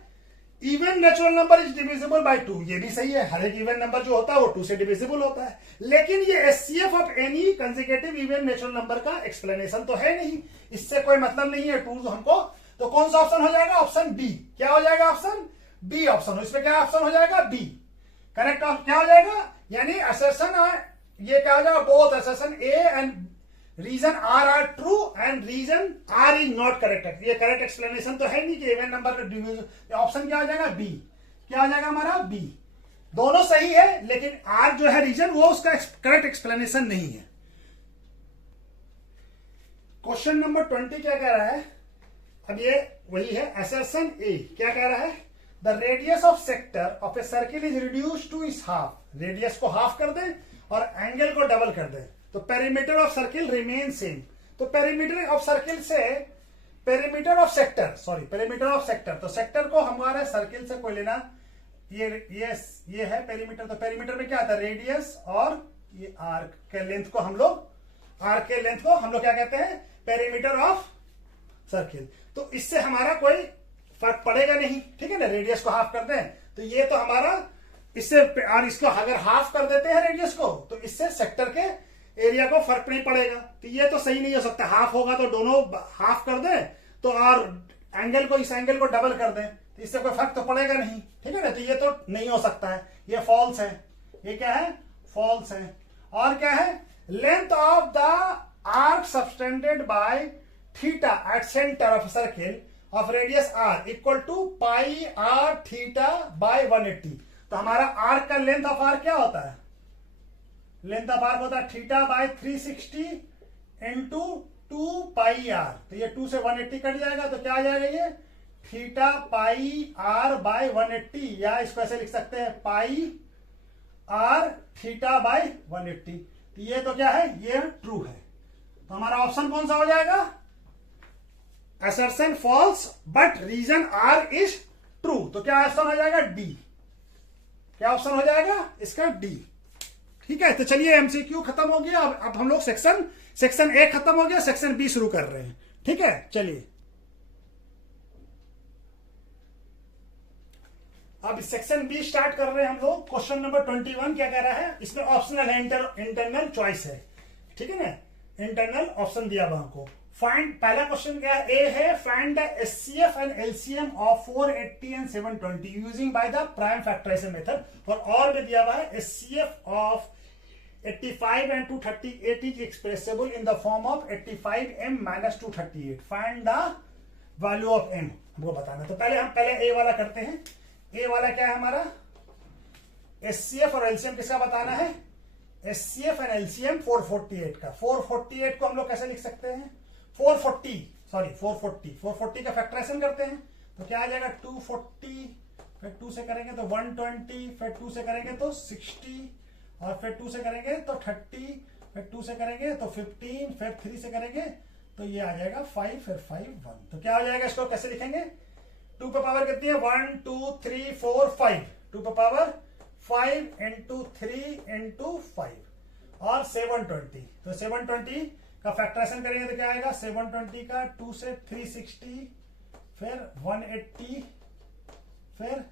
even natural number is divisible by 2, ये भी सही है, हर एक इवन नंबर जो होता है वो 2 से डिविजिबल होता है, लेकिन ये HCF of any consecutive even natural number का एक्सप्लेनेशन तो है नहीं, इससे कोई मतलब नहीं है 2 हमको, तो कौन सा ऑप्शन हो जाएगा, ऑप्शन बी। क्या हो जाएगा, ऑप्शन बी ऑप्शन, इसमें क्या ऑप्शन हो जाएगा, बी करेक्ट। क्या हो जाएगा, यानी असर्शन, ये क्या हो जाएगा, both assertion A and reason R are true and reason R is not correct, ये करेक्ट एक्सप्लेनेशन तो है नहीं कि इवन नंबर का डिवीजन, ऑप्शन क्या हो जाएगा, बी। क्या हो जाएगा हमारा, बी। दोनों सही है लेकिन आर जो है रीजन, वो उसका करेक्ट एक्सप्लेनेशन नहीं है। क्वेश्चन नंबर 20 क्या कह रहा है, अब ये वही है, असर्शन ए क्या कह रहा है, the radius of sector of a circle is reduce two is half, radius को हाफ कर दें और एंगल को डबल कर दें, तो perimeter of circle remain same. तो पेरीमीटर ऑफ सर्किल से पेरीमीटर ऑफ सेक्टर, तो सेक्टर को हमारे सर्किल से कोई लेना, ये है पेरीमीटर, तो पेरीमीटर में क्या आता है, रेडियस और ये आर्क के लेंथ को हम लोग क्या कहते हैं, पेरीमीटर ऑफ सर्किल। तो इससे हमारा कोई फर्क पड़ेगा नहीं, ठीक है ना, रेडियस को हाफ कर दें तो ये तो हमारा इससे, और इसको अगर हाफ कर देते हैं रेडियस को, तो इससे सेक्टर के एरिया को फर्क नहीं पड़ेगा। तो ये तो सही नहीं हो सकता, हाफ होगा तो दोनों हाफ कर दें तो और एंगल को, इस एंगल को डबल कर दें तो इससे कोई फर्क तो पड़ेगा नहीं, ठीक है ना। तो ये तो नहीं हो सकता है, ये फॉल्स है। ये क्या है? फॉल्स है। और क्या है? Length of the arc subtended by theta at centre of circle of radius r equal to pi r theta by 180। तो हमारा आर्क का लेंथ ऑफ आर्क क्या होता है? लेंथ ऑफ आर्क होता है theta by 360 into 2 pi r. तो ये 2 से 180 कट जाएगा तो क्या आ जाएगा? ये थीटा पाई आर बाय 180, या इसको ऐसे लिख सकते हैं पाई आर थीटा बाय 180। तो ये तो क्या है? ये ट्रू है। तो हमारा ऑप्शन कौन सा हो जाएगा? Assertion false but reason R is true. तो क्या ऑप्शन हो जाएगा? डी। क्या ऑप्शन हो जाएगा इसका? डी। ठीक है। तो चलिए एमसीक्यू खत्म हो गया। अब हम लोग सेक्शन ए खत्म हो गया, सेक्शन बी शुरू कर रहे हैं। ठीक है, चलिए अब सेक्शन बी स्टार्ट कर रहे हैं हम लोग। क्वेश्चन नंबर 21 क्या कह रहा है? इसमें ऑप्शनल है, इंटरनल चॉइस है, ठीक है ना। इंटरनल ऑप्शन दिया हुआ हमको। फाइंड, पहला क्वेश्चन क्या है? ए है find the HCF and LCM of 480 and 720 using by the prime factorisation method. और भी दिया हुआ है HCF of 85 and 238 is expressible in the form of 85m minus 238. Find the value of m, हमको बताना। तो पहले ए वाला करते हैं। ए वाला क्या है हमारा? एचसीएफ और एलसीएम किसका बताना है? एचसीएफ एंड एलसीएम 448 का। 448 को हम लोग कैसे लिख सकते हैं? 440 का फैक्टराइजेशन करते हैं तो क्या आ जाएगा? 240, फिर 2 से करेंगे तो 120, फिर 2 से करेंगे तो 60, और फिर 2 से करेंगे तो 30, फिर 2 से करेंगे तो 15, फिर 3 से करेंगे तो ये आ जाएगा 5, फिर 5 1। तो क्या हो जाएगा? इसको कैसे लिखेंगे? 2 पे पावर कितनी है? 1 2 3 4 5। 2 पे पावर 5 इंटू 3 इंटू 5 और 720। तो 720 का फैक्टराइजेशन करेंगे तो क्या आएगा? 720 का 2 से 360, फिर 180, फिर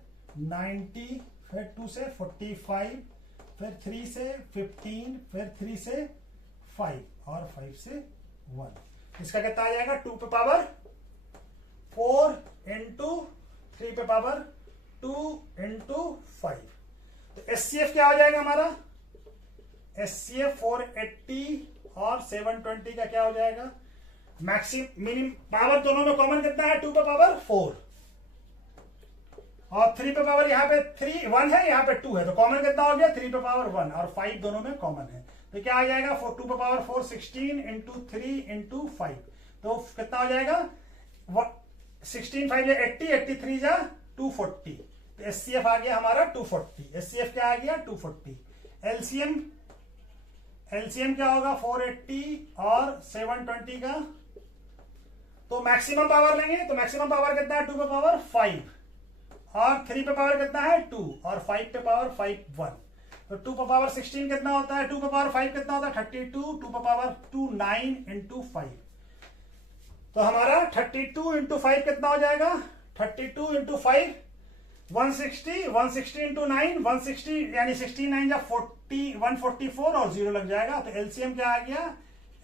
90, फिर 2 से 45, फिर 3 से 15, फिर 3 से 5 और 5 से 1। इसका कितना आ जाएगा? 2 पे पावर 4 इंटू 3 पे पावर 2 इंटू 5। तो एचसीएफ क्या हो जाएगा हमारा? एचसीएफ 480 और 720 का क्या हो जाएगा? मैक्सिमम मिनिमम पावर दोनों में कॉमन कितना है? 2 पे पावर 4 और 3 पे पावर यहाँ पे 3 1 है, यहाँ पे 2 है, तो कॉमन कितना हो गया? 3 पे पावर 1 और 5 दोनों में कॉमन है। तो क्या आ जाएगा? 2 पे पावर 4 16 इंटू 3 इंटू 5। तो कितना हो जाएगा? 16 5 या 80, 83 जा 240। तो एचसीएफ आ गया हमारा 240। एचसीएफ क्या आ गया? 240। एलसीएम क्या होगा? 480 और 720 का। तो मैक्सिमम पावर लेंगे तो मैक्सिमम पावर कितना है? 2 पे पावर 5 और 3 पे पावर कितना है? 2 और 5 पे पावर 5 1। तो 2 पे पावर 16 कितना होता है? 2 पे पावर 5 कितना होता है? 32। 2 पे पावर 2 9 इंटू 5। तो हमारा 32 इंटू 5 कितना हो जाएगा? 32 इंटू 5 160, 160 इंटू 9 160, यानी 69 या 40 144 और 0 लग जाएगा। तो एलसीएम क्या आ गया?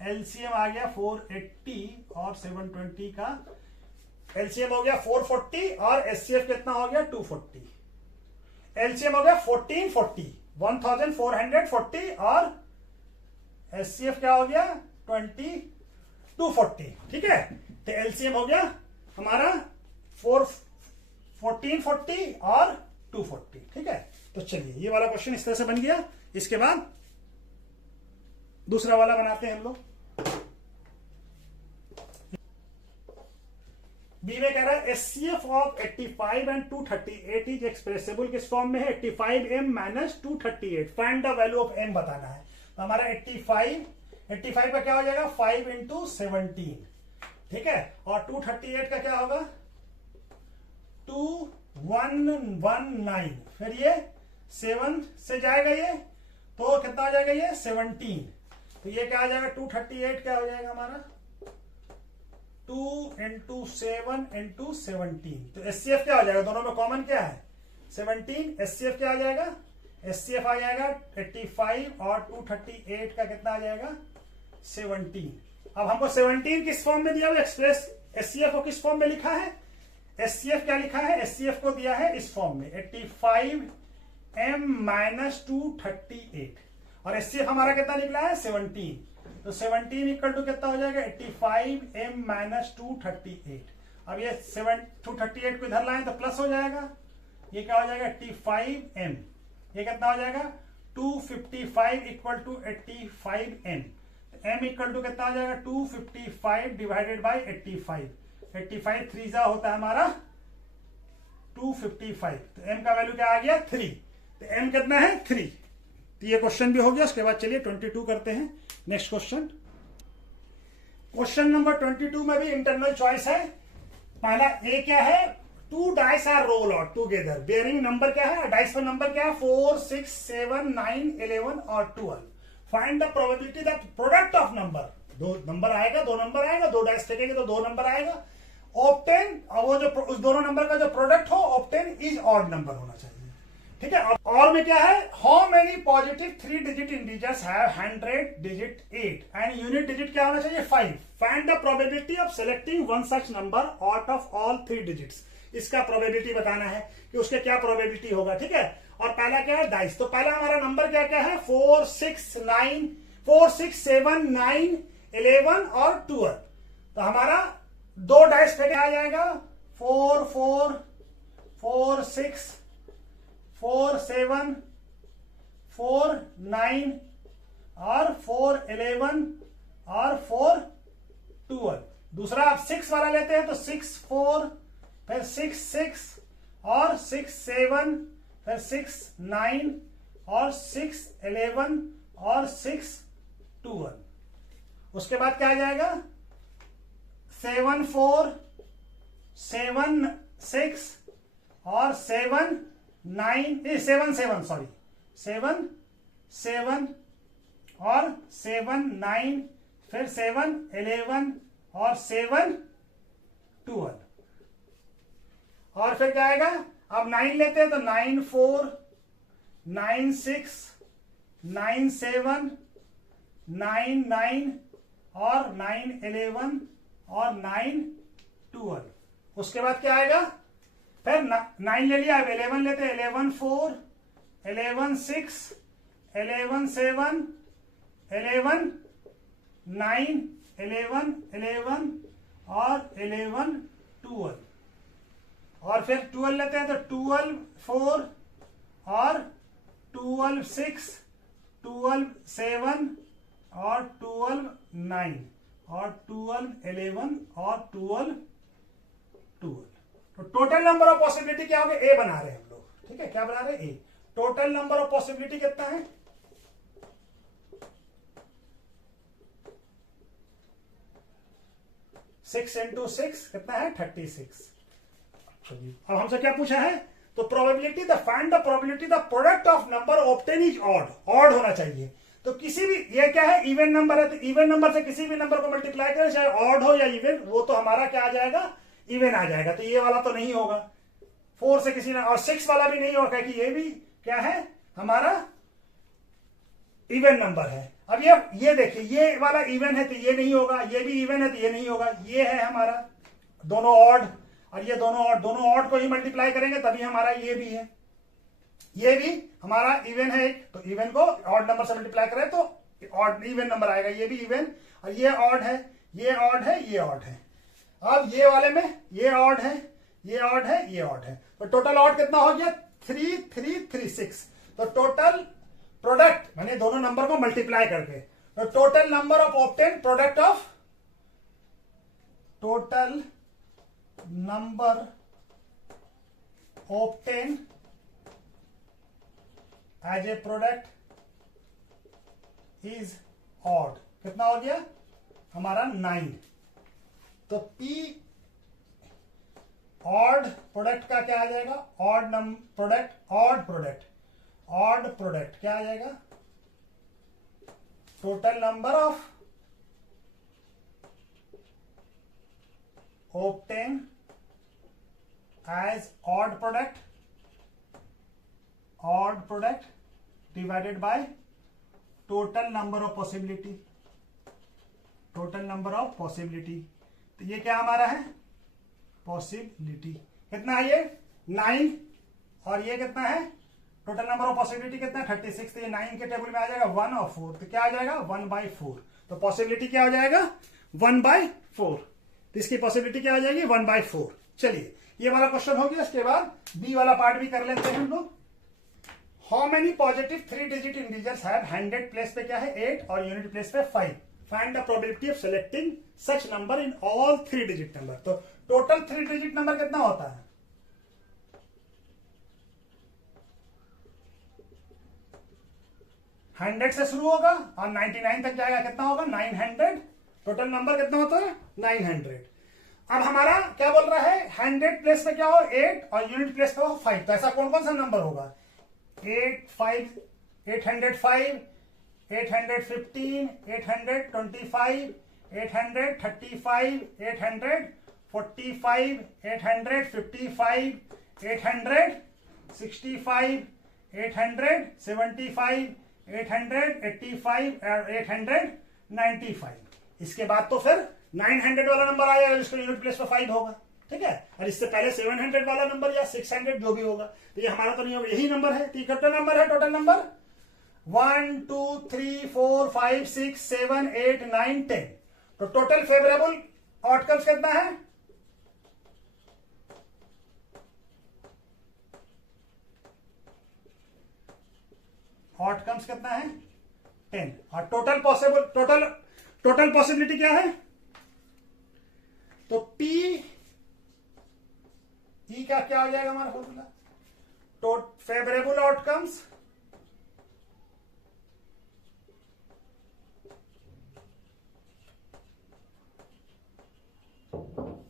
एलसीएम आ गया 480 और 720 का एलसीएम हो गया 440 और एचसीएफ कितना हो गया? 240। एलसीएम हो गया 1440, 1440 और एचसीएफ क्या हो गया? 240। ठीक है, तो एलसीएम हो गया हमारा 1440 और 240। ठीक है, तो चलिए ये वाला क्वेश्चन इस तरह से बन गया। इसके बाद दूसरा वाला बनाते हैं हम लोग। बी में कह रहा है HCF of 85 and 238 is expressible किस फॉर्म में है? 85m minus 238। Find the value of m बताना है। तो हमारा 85 का क्या हो जाएगा? 5 इंटू 17। ठीक है, और 238 का क्या होगा? 2119। फिर ये 7 से जाएगा ये, तो कितना हो जाएगा? ये 17। तो ये क्या आ जाएगा? 238 क्या हो जाएगा हमारा? 2 इंटू 7 इंटू 17। तो एचसीएफ क्या हो जाएगा? दोनों में कॉमन क्या है? 17। एचसीएफ क्या आ जाएगा? एचसीएफ आ जाएगा 85 और 238 का कितना आ जाएगा 17। अब हमको 17 किस फॉर्म में दिया हुआ एक्सप्रेस एचसीएफ को किस फॉर्म में लिखा है, एचसीएफ क्या लिखा है, एचसीएफ को दिया है इस फॉर्म में 85m माइनस 238 और एचसीएफ हमारा कितना निकला है 17। तो 17 इक्वल टू कितना हो जाएगा 85m माइनस 238। अब ये 238 को इधर लाएं तो प्लस हो जाएगा, ये क्या हो जाएगा 85m, ये कितना हो जाएगा 255 equal to 85m। m equal to कितना हो जाएगा 255 डिवाइडेड बाई 85 3 जा होता है हमारा 255। तो m का वैल्यू क्या आ गया 3। तो m कितना है 3। तो ये क्वेश्चन भी हो गया। उसके बाद चलिए 22 करते हैं। नेक्स्ट क्वेश्चन, क्वेश्चन नंबर 22 में भी इंटरनल चॉइस है। पहला ए क्या है, 2 dice are roll out together bearing number क्या है, डाइस का नंबर क्या है 4 6 7 9 11 और 12। Find the probability that product of number, दो नंबर आएगा, दो नंबर आएगा, दो डाइस फेंकेंगे तो दो नंबर आएगा। ऑब्टेन, वो जो उस दोनों नंबर का जो प्रोडक्ट हो ऑब्टेन इज ऑड नंबर होना चाहिए। ठीक है। और में क्या है, how many positive 3 digit integers have 100 digit 8 and unit digit क्या होना चाहिए 5। Find the probability of selecting one such number out of all 3 digits. इसका प्रोबेबिलिटी बताना है कि उसके क्या प्रोबेबिलिटी होगा। ठीक है। और पहला क्या है डाइस, तो पहला हमारा नंबर क्या क्या है 4 6 7 9 11 और 12। तो हमारा दो डाइस फेंके आ जाएगा 4 4 4 6 4 7 4 9 और 4 11 और 4 12। दूसरा आप 6 वाला लेते हैं तो 6 4 फिर 6 6 और 6 7 फिर 6 9 और 6 11 और 6 12। उसके बाद क्या आ जाएगा 7 4 7 6 और 7 9 7 7 सॉरी 7 7 और 7 9 फिर 7 11 और 7 12। और फिर क्या आएगा, अब 9 लेते हैं तो 9 4 9 6 9 7 9 9 और 9 11 और 9 12। उसके बाद क्या आएगा, फिर 9 ले लिया, अब 11 लेते हैं 11 4 11 6 11 7 11 9 11 11 और 11 12। और फिर 12 लेते हैं तो 12 4 और 12 6 12 7 और 12 9 और 12 11 और 12 12। तो टोटल नंबर ऑफ पॉसिबिलिटी क्या होगा, ए बना रहे हैं हम लोग। ठीक है, क्या बना रहे हैं ए। टोटल नंबर ऑफ पॉसिबिलिटी कितना है 6 इंटू 6 कितना है 36। अब हमसे क्या पूछा है, तो probability the find the probability the product of number obtain is odd, odd होना चाहिए। तो किसी भी, ये क्या है इवन नंबर है, तो इवन नंबर से किसी भी नंबर को मल्टीप्लाई करें चाहे ऑड हो या इवन, वो तो हमारा क्या आ जाएगा इवन आ जाएगा। तो ये वाला तो नहीं होगा 4 से किसी ने, और 6 वाला भी नहीं होगा कि ये भी क्या है हमारा इवन नंबर है। अब ये देखिए ये वाला इवन है तो ये नहीं होगा, ये भी इवन है तो ये नहीं होगा। ये है हमारा दोनों ऑड और ये दोनों ऑड को ही मल्टीप्लाई करेंगे तभी हमारा ये भी है, ये भी हमारा इवन है एक, तो इवन को ऑड नंबर से मल्टीप्लाई करें तो ऑड इवन नंबर आएगा। ये भी इवन और ये ऑड है, ये ऑड है, ये ऑड है। अब ये वाले में ये ऑड है, ये ऑड है, ये ऑड है। तो टोटल ऑड कितना हो गया 3 3 3 6। तो टोटल प्रोडक्ट मैंने दोनों नंबर को मल्टीप्लाई करके, तो total number of obtain product of total number obtained as a product is odd। कितना हो गया हमारा 9। तो P ऑड प्रोडक्ट का क्या आ जाएगा, odd product, odd product, odd product क्या आ जाएगा total number of obtained as odd product divided by total number of possibility, total number of possibility. तो ये क्या हमारा है, पॉसिबिलिटी कितना है ये 9, और ये कितना है टोटल नंबर ऑफ पॉसिबिलिटी कितना है 36। तो ये 9 के टेबल में आ जाएगा 1 और 4, तो क्या आ जाएगा 1/4। तो पॉसिबिलिटी क्या हो जाएगा 1/4। तो इसकी पॉसिबिलिटी क्या आ जाएगी 1/4। चलिए ये वाला क्वेश्चन हो गया। इसके बाद बी वाला पार्ट भी कर लेते हैं हम लोग। How many positive 3 digit integers have 100 place पे क्या है 8 और यूनिट प्लेस पे 5। Find the probability of selecting such number in all 3 digit number. तो टोटल 3 डिजिट नंबर कितना होता है 100 से शुरू होगा और 99 तक जाएगा, कितना होगा 900। टोटल नंबर कितना होता है 900। अब हमारा क्या बोल रहा है 100 प्लेस पे क्या हो 8 और यूनिट प्लेस पे हो 5। तो ऐसा कौन कौन सा नंबर होगा 805, 805, 815, 825, 835, 845, 855, 865, 875, 885 और 895। इसके बाद तो फिर 900 वाला नंबर आएगा जिसका यूनिट प्लेस पे 5 होगा, ठीक है। और इससे पहले 700 वाला नंबर या 600 जो भी होगा। तो ये हमारा तो नहीं होगा, यही नंबर है। टोटल नंबर है, टोटल नंबर 1 2 3 4 5 6 7 8 9 10। तो टोटल फेवरेबल आउटकम्स कितना है आउटकम्स कितना है 10। और टोटल पॉसिबिलिटी क्या है तो P E का क्या हो जाएगा हमारा formula favourable outcomes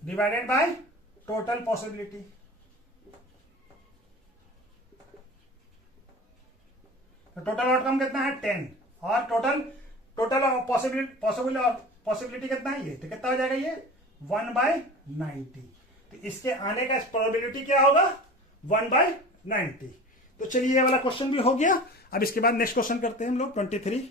divided by total possibility. तो टोटल आउटकम कितना है 10 और टोटल पॉसिबिलिटी कितना है ये, तो कितना हो जाएगा ये 1/90। तो इसके आने का प्रोबेबिलिटी क्या होगा 1/90। तो चलिए ये वाला क्वेश्चन भी हो गया। अब इसके बाद नेक्स्ट क्वेश्चन करते हैं हम लोग 23।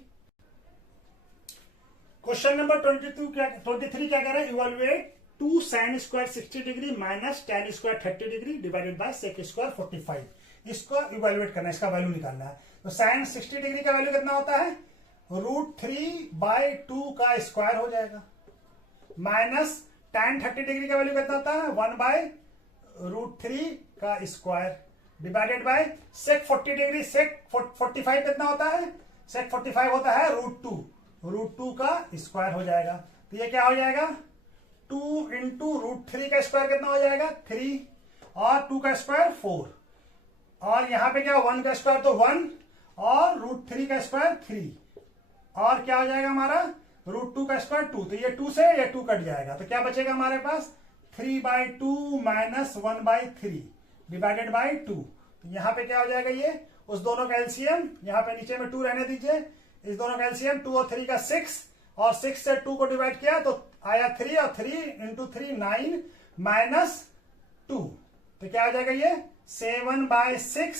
क्वेश्चन नंबर 23 क्या कह रहा है evaluate 2 sin square 60 degree minus tan square 30 degree divided by sec square 45। इसको इवैल्यूएट करना है, इसका वैल्यू निकालना है। तो sin 60 डिग्री का वैल्यू कितना होता है √3/2 का स्क्वायर हो जाएगा, माइनस tan 30 डिग्री का वैल्यू कितना होता है 1/√3 का square divided by sec 40 degree. sec 45 कितना होता है sec 45 होता है √2 का स्क्वायर हो जाएगा। तो ये क्या हो जाएगा 2 इंटू √3 का स्क्वायर कितना हो जाएगा 3 और 2 का स्क्वायर 4 और यहां पे क्या 1 का स्क्वायर तो 1 और √3 का स्क्वायर 3 और क्या हो जाएगा हमारा √2 का स्क्वायर 2। तो ये 2 से ये 2 कट जाएगा। तो क्या बचेगा हमारे पास 3/2 माइनस 1/3 डिवाइडेड बाय 2। तो यहां पे क्या हो जाएगा ये उस दोनों का एलसीएम, यहां पे नीचे में 2 रहने दीजिए, इस दोनों का एलसीएम 2 और 3 का 6 और 6 से 2 को डिवाइड किया तो आया 3 और 3 इंटू 3 9 माइनस 2। तो क्या आ जाएगा ये 7/6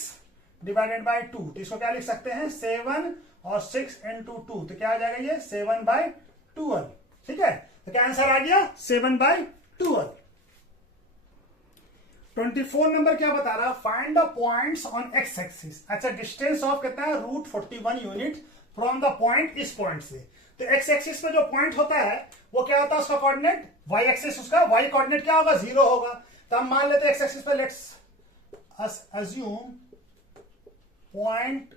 डिवाइडेड बाय 2। तो इसको क्या लिख सकते हैं 7 और 6 इंटू 2। तो क्या आ जाएगा ये 7/12। ठीक है, तो क्या आंसर आ गया 7/12। 24 नंबर क्या बता रहा find the points on x axis. अच्छा डिस्टेंस ऑफ कितना है √41 यूनिट फ्रॉम द पॉइंट इस पॉइंट से। तो एक्स एक्सिस पे जो पॉइंट होता है वो क्या होता है उसका कोऑर्डिनेट वाई एक्सिस, उसका वाई कोऑर्डिनेट क्या होगा 0 होगा। तो हम मान लेते हैं एक्स एक्सिस पे let's us assume point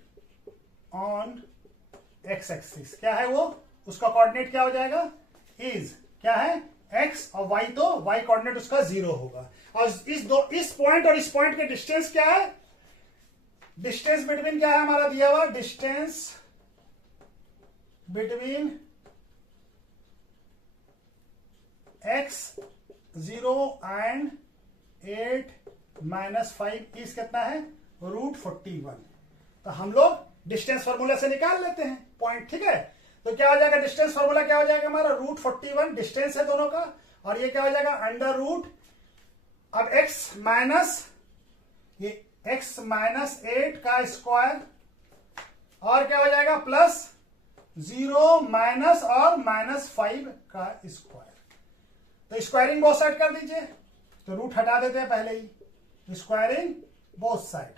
on x axis क्या है वो उसका कोऑर्डिनेट क्या हो जाएगा इज क्या है एक्स और वाई, तो वाई कोऑर्डिनेट उसका 0 होगा। और इस पॉइंट और इस पॉइंट के डिस्टेंस क्या है, डिस्टेंस बिटवीन क्या है हमारा दिया हुआ distance between x0 and 8 minus 5 is कितना है √41। तो हम लोग डिस्टेंस फॉर्मूला से निकाल लेते हैं पॉइंट, ठीक है। तो क्या हो जाएगा डिस्टेंस फॉर्मूला क्या हो जाएगा हमारा √41 डिस्टेंस है दोनों का, और ये क्या हो जाएगा अंडर रूट अब x माइनस 8 का स्क्वायर और क्या हो जाएगा प्लस 0 माइनस और -5 का स्क्वायर। तो स्क्वायरिंग बोथ साइड कर दीजिए, तो रूट हटा देते हैं पहले ही, स्क्वायरिंग बोथ साइड।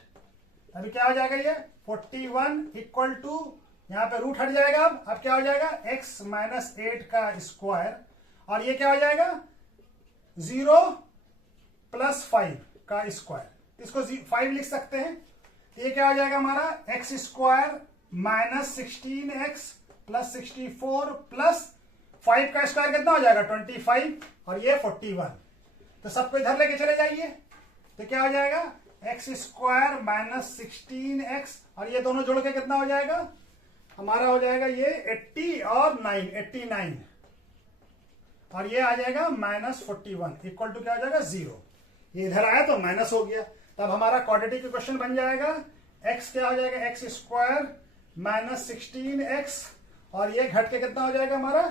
अभी क्या हो जाएगा ये 41 इक्वल टू, यहां पे रूट हट जाएगा। अब क्या हो जाएगा x माइनस 8 का स्क्वायर, और ये क्या हो जाएगा 0 प्लस 5 का स्क्वायर। इसको 5 लिख सकते हैं। तो ये क्या हो जाएगा हमारा x square minus 16x plus 64 plus 5 का स्क्वायर कितना हो जाएगा 25, और ये 41। तो सबको इधर लेके चले जाइए, तो क्या हो जाएगा एक्स स्क्वायर माइनस 16x, और ये दोनों जोड़ के कितना हो जाएगा हमारा, हो जाएगा ये 80 और 9 89, और ये आ जाएगा -41 इक्वल टू क्या हो जाएगा 0। ये इधर आया तो माइनस हो गया। तब हमारा क्वाड्रेटिक इक्वेशन बन जाएगा x क्या हो जाएगा एक्स स्क्वायर माइनस 16x, और ये घट के कितना हो जाएगा हमारा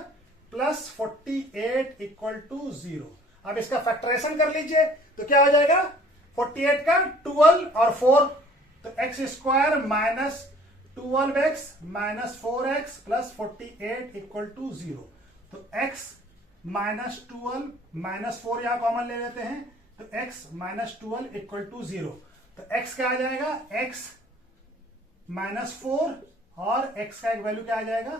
प्लस 48 इक्वल टू 0। अब इसका फैक्टराइजेशन कर लीजिए, तो क्या हो जाएगा 48 का 12 और 4, तो x square minus 12x minus 4x plus 48 equal to 0। तो x माइनस 12 माइनस 4 यहां कॉमन ले लेते हैं, तो x माइनस 12 इक्वल टू 0। तो x क्या आ जाएगा x माइनस 4, और x का एक वैल्यू क्या आ जाएगा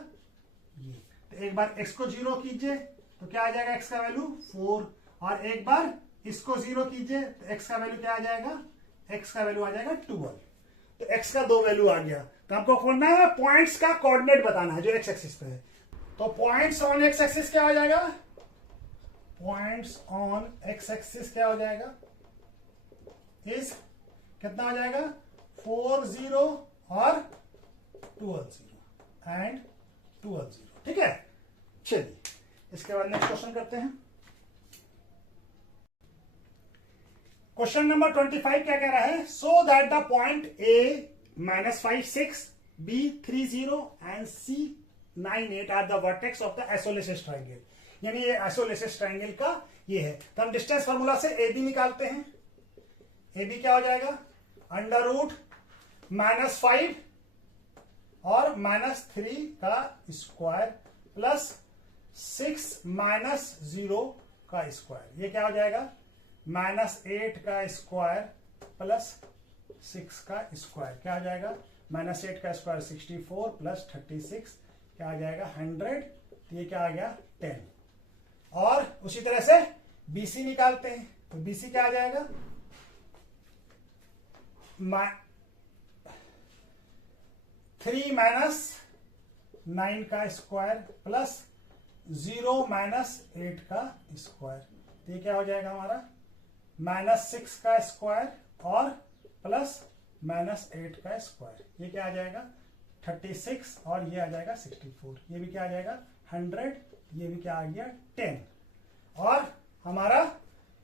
ये। तो एक बार x को 0 कीजिए तो क्या आ जाएगा x का वैल्यू 4, और एक बार इसको 0 कीजिए तो x का वैल्यू क्या आ जाएगा, x का वैल्यू आ जाएगा 12। तो x का 2 वैल्यू आ गया। तो हमको खोलना है पॉइंट्स का कोऑर्डिनेट बताना है जो x एक्सिस पे है। तो पॉइंट्स ऑन x एक्सिस क्या हो जाएगा, पॉइंट्स ऑन x एक्सिस क्या हो जाएगा इस कितना हो जाएगा 4 0 और 12 0 एंड 12 0। ठीक है, चलिए इसके बाद नेक्स्ट क्वेश्चन करते हैं। क्वेश्चन नंबर 25 क्या कह रहा है, so that the point A -5 6 B 3 0 and C 9 8 are the vertex of the isosceles triangle. यानी ये आइसोलेसिस ट्राइंगल का ये है। तो हम डिस्टेंस फार्मूला से AB निकालते हैं। AB क्या हो जाएगा अंडर रूट -5 और -3 का स्क्वायर प्लस 6 -0 का स्क्वायर। ये क्या हो जाएगा -8 का स्क्वायर प्लस 6 का स्क्वायर। क्या हो जाएगा -8 का स्क्वायर 64 प्लस 36 क्या आ जाएगा 100। तो ये क्या आ गया 10। और उसी तरह से BC निकालते हैं। तो BC क्या आ जाएगा 3 -9 का स्क्वायर प्लस 0 -8 का स्क्वायर। तो ये क्या हो जाएगा हमारा -6 का स्क्वायर और प्लस -8 का स्क्वायर। ये क्या आ जाएगा 36, और ये आ जाएगा 64। ये भी क्या आ जाएगा 100, ये भी क्या आ गया 10। और हमारा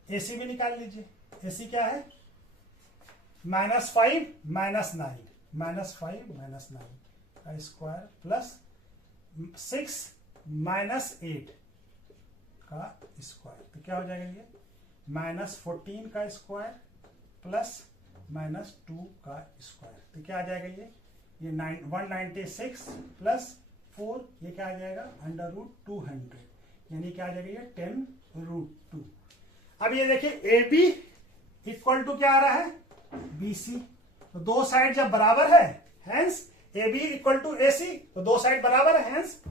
AC भी निकाल लीजिए। AC क्या है -5 -9 का स्क्वायर प्लस 6 -8 का स्क्वायर। तो क्या हो जाएगा ये -14 का स्क्वायर प्लस -2 का स्क्वायर। तो क्या आ जाएगा ये 196 प्लस 4, ये क्या आ जाएगा अंडर रूट 200, यानी क्या आ जाएगा ये 10√2। अब ये देखिए AB इक्वल टू क्या आ रहा है BC। तो दो साइड जब बराबर है hence AB equal to AC, तो दो साइड बराबर है hence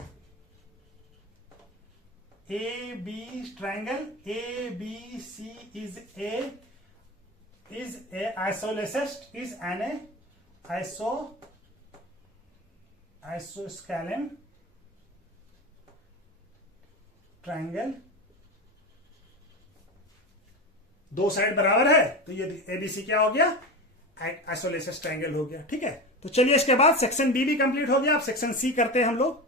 AB triangle ABC is a isosceles is an isosceles triangle. दो साइड बराबर है तो ये ABC क्या हो गया आइसोलेसिस ट्राइंगल हो गया। ठीक है, तो चलिए इसके बाद सेक्शन B भी कंप्लीट हो गया। अब सेक्शन C करते हैं हम लोग।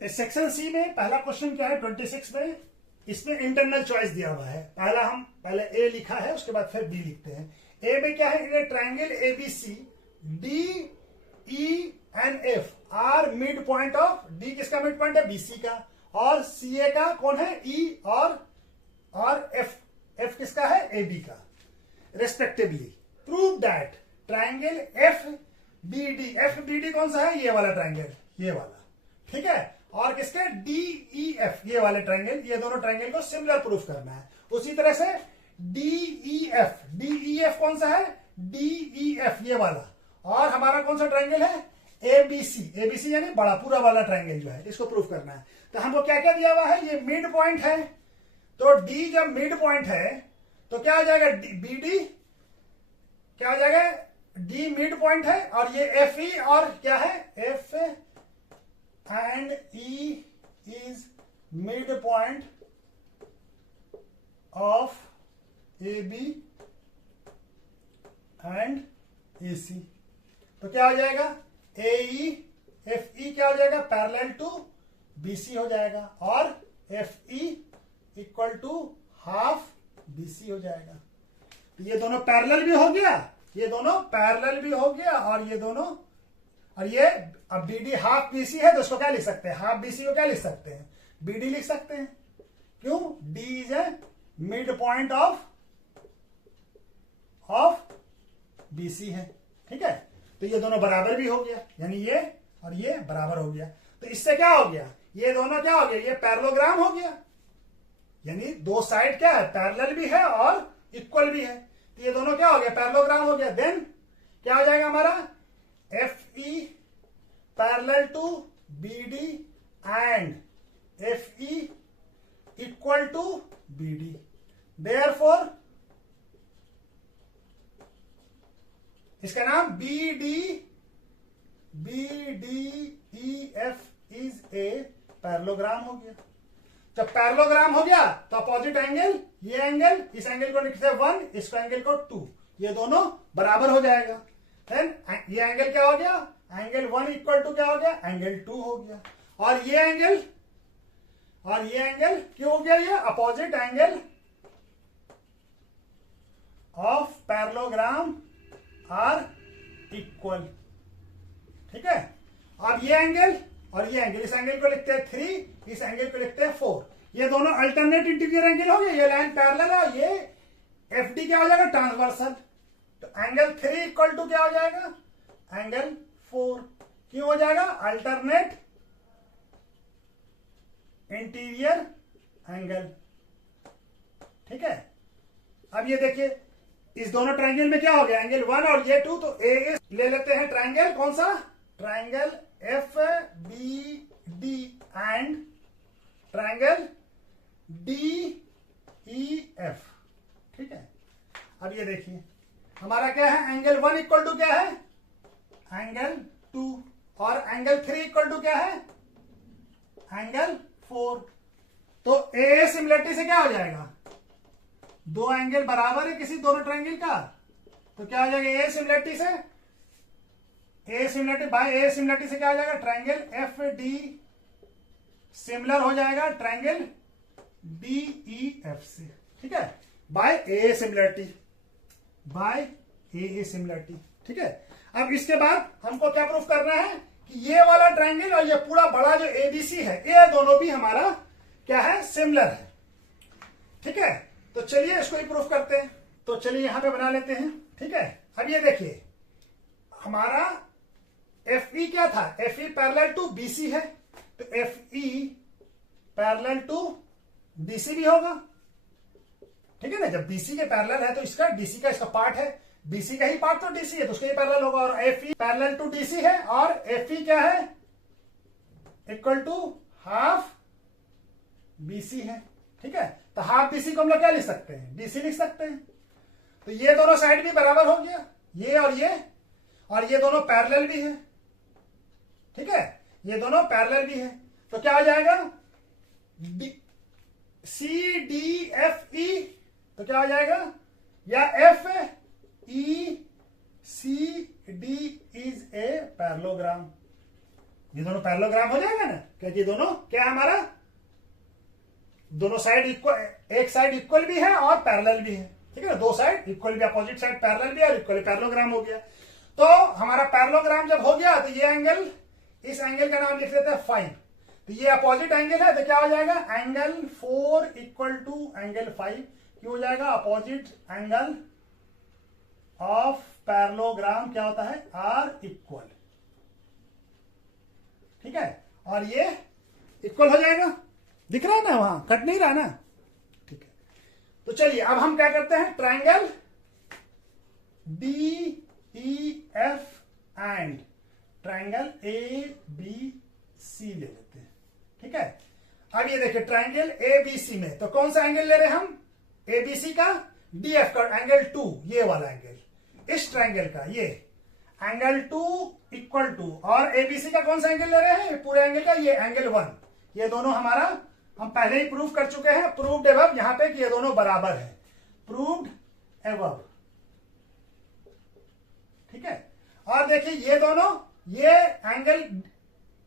इस सेक्शन C में पहला क्वेश्चन क्या है 26 में, इसमें इंटरनल चॉइस दिया हुआ है। पहले A लिखा है, उसके बाद फिर B लिखते हैं। A में क्या है in triangle ABC D E and F are mid point of D किसका मिड पॉइंट है BC का, और CA का कौन है E और F किसका है AB का respectively. Prove that triangle F B D कौन सा है, ये वाला ट्राइंगल, ये वाला, ठीक है, और किसके डी ई एफ, ये वाले ट्राइंगल, ये दोनों ट्राइंगल को सिमिलर प्रूफ करना है। उसी तरह से डी ई एफ कौन सा है, डी ई एफ ये वाला, और हमारा कौन सा ट्राइंगल है, एबीसी यानी बड़ा पूरा वाला ट्राइंगल जो है, इसको प्रूफ करना है। तो हमको क्या क्या दिया हुआ है, ये मिड पॉइंट है, तो डी जब मिड पॉइंट है तो क्या हो जाएगा, बी डी क्या हो जाएगा, डी मिड पॉइंट है, और ये एफ ई और क्या है, F and E is mid point of A B and A C. तो क्या हो जाएगा, ए ई एफ ई क्या हो जाएगा, पैरेलल टू बी सी हो जाएगा, और F E equal to half B C हो जाएगा। तो ये दोनों पैरेलल भी हो गया, ये दोनों पैरेलल भी हो गया, और ये दोनों, और ये अब B D half B C है, तो इसको क्या लिख सकते हैं, हाफ बी सी को क्या लिख सकते हैं, बी डी लिख सकते हैं। क्यों, D is a mid point of B C है, ठीक है। तो ये दोनों बराबर भी हो गया, यानी ये और ये बराबर हो गया। तो इससे क्या हो गया, ये दोनों क्या हो गया, ये पैरेललोग्राम हो गया, यानी दो साइड क्या है, पैरेलल भी है और इक्वल भी है। तो ये दोनों क्या हो गया, पैरेललोग्राम हो गया। देन क्या हो जाएगा हमारा, F E parallel to B D and F E equal to B D. Therefore इसका नाम B D E F is a parallelogram हो गया। जब पैरेललोग्राम हो गया तो अपोजिट एंगल, ये एंगल, इस एंगल को लिखते हैं 1, इस एंगल को 2, ये दोनों बराबर हो जाएगा। देन ये एंगल क्या हो गया, एंगल 1 इक्वल टू क्या हो गया, एंगल 2 हो गया। और ये एंगल क्यों हो गया, ये opposite angle of parallelogram are equal, ठीक है। अब ये एंगल और ये एंगल, इस एंगल को लिखते हैं 3, इस एंगल को लिखते हैं 4, ये दोनों अल्टरनेट इंटीरियर एंगल हो गए, ये लाइन पैरेलल है, ये एफ डी क्या हो जाएगा, ट्रांसवर्सल। तो एंगल 3 इक्वल टू क्या हो जाएगा, एंगल 4, क्यों हो जाएगा, अल्टरनेट इंटीरियर एंगल, ठीक है। अब ये देखिए, इस दोनों ट्राइंगल में क्या हो गया, एंगल 1 और ये 2, तो ए ले लेते हैं ट्राइंगल कौन सा, triangle F B D and triangle D E F, ठीक है। अब ये देखिए हमारा क्या है, एंगल 1 इक्वल टू क्या है, एंगल 2, और एंगल 3 इक्वल टू क्या है, एंगल 4। तो ए सिमिलरिटी से क्या हो जाएगा, दो एंगल बराबर है किसी दोनों ट्राइंगल का, तो क्या हो जाएगा, ए सिमिलरिटी से, ए सिमिलरिटी से क्या हो जाएगा, ट्राइंगल एफ डी सिमिलर हो जाएगा ट्राइंगल डी ई एफ से, ठीक है, बाय ए सिमिलरिटी, ठीक है। अब इसके बाद हमको क्या प्रूफ करना है कि ये वाला ट्राइंगल और ये पूरा बड़ा जो एबीसी है, ये दोनों भी हमारा क्या है, सिमिलर है, ठीक है। तो चलिए इसको ही प्रूफ करते हैं। तो चलिए यहां पे बना लेते हैं, ठीक है। अब ये देखिए हमारा एफ ई क्या था, F E parallel to BC है, तो F E parallel to DC भी होगा, ठीक है ना। जब बीसी के पैरेलल है तो इसका डीसी का इसका पार्ट है, बीसी का ही पार्ट तो डीसी है, तो उसका ही पैरेलल होगा। और F E parallel to DC है, और एफ ई क्या है, इक्वल टू हाफ बीसी है, ठीक है। तो हाफ बीसी को हम लोग क्या लिख सकते हैं, डीसी लिख सकते हैं। तो ये दोनों साइड भी बराबर हो गया, ये और ये दोनों पैरेलल भी है, ठीक है, ये दोनों पैरेलल भी है। तो क्या हो जाएगा, सी डी एफ ई, तो क्या हो जाएगा, या F E C D is a parallelogram, ये दोनों पैरेललोग्राम हो जाएगा ना, क्योंकि दोनों क्या है हमारा, दोनों साइड इक्वल, एक साइड इक्वल भी है और पैरेलल भी है, ठीक है ना। दो साइड इक्वल भी, अपोजिट साइड पैरेलल भी है और इक्वल पैरेललोग्राम हो गया। तो हमारा पैरेललोग्राम जब हो गया तो ये एंगल, इस एंगल का नाम लिख देते हैं 5, तो ये अपोजिट एंगल है, तो क्या हो जाएगा, एंगल 4 इक्वल टू एंगल 5, क्यों हो जाएगा, अपोजिट एंगल ऑफ पैरेललोग्राम क्या होता है, आर इक्वल, ठीक है, और ये इक्वल हो जाएगा, दिख रहा है ना, वहां कट नहीं रहा ना, ठीक है। तो चलिए अब हम क्या करते हैं, triangle D E F and triangle A B C ले लेते हैं, ठीक है। अब ये देखिए ट्रायंगल ए बी सी में तो कौन सा एंगल ले रहे हैं हम, ए बी सी का, डी एफ का एंगल 2, ये वाला एंगल, इस ट्रायंगल का ये एंगल 2 इक्वल टू, और एबीसी का कौन सा एंगल ले रहे हैं, पूरे एंगल का, ये एंगल 1, ये दोनों हमारा हम पहले ही प्रूव कर चुके हैं, प्रूव्ड एबव, यहां पे कि ये दोनों बराबर है, प्रूव्ड एबव, ठीक है। और देखिए ये दोनों, ये एंगल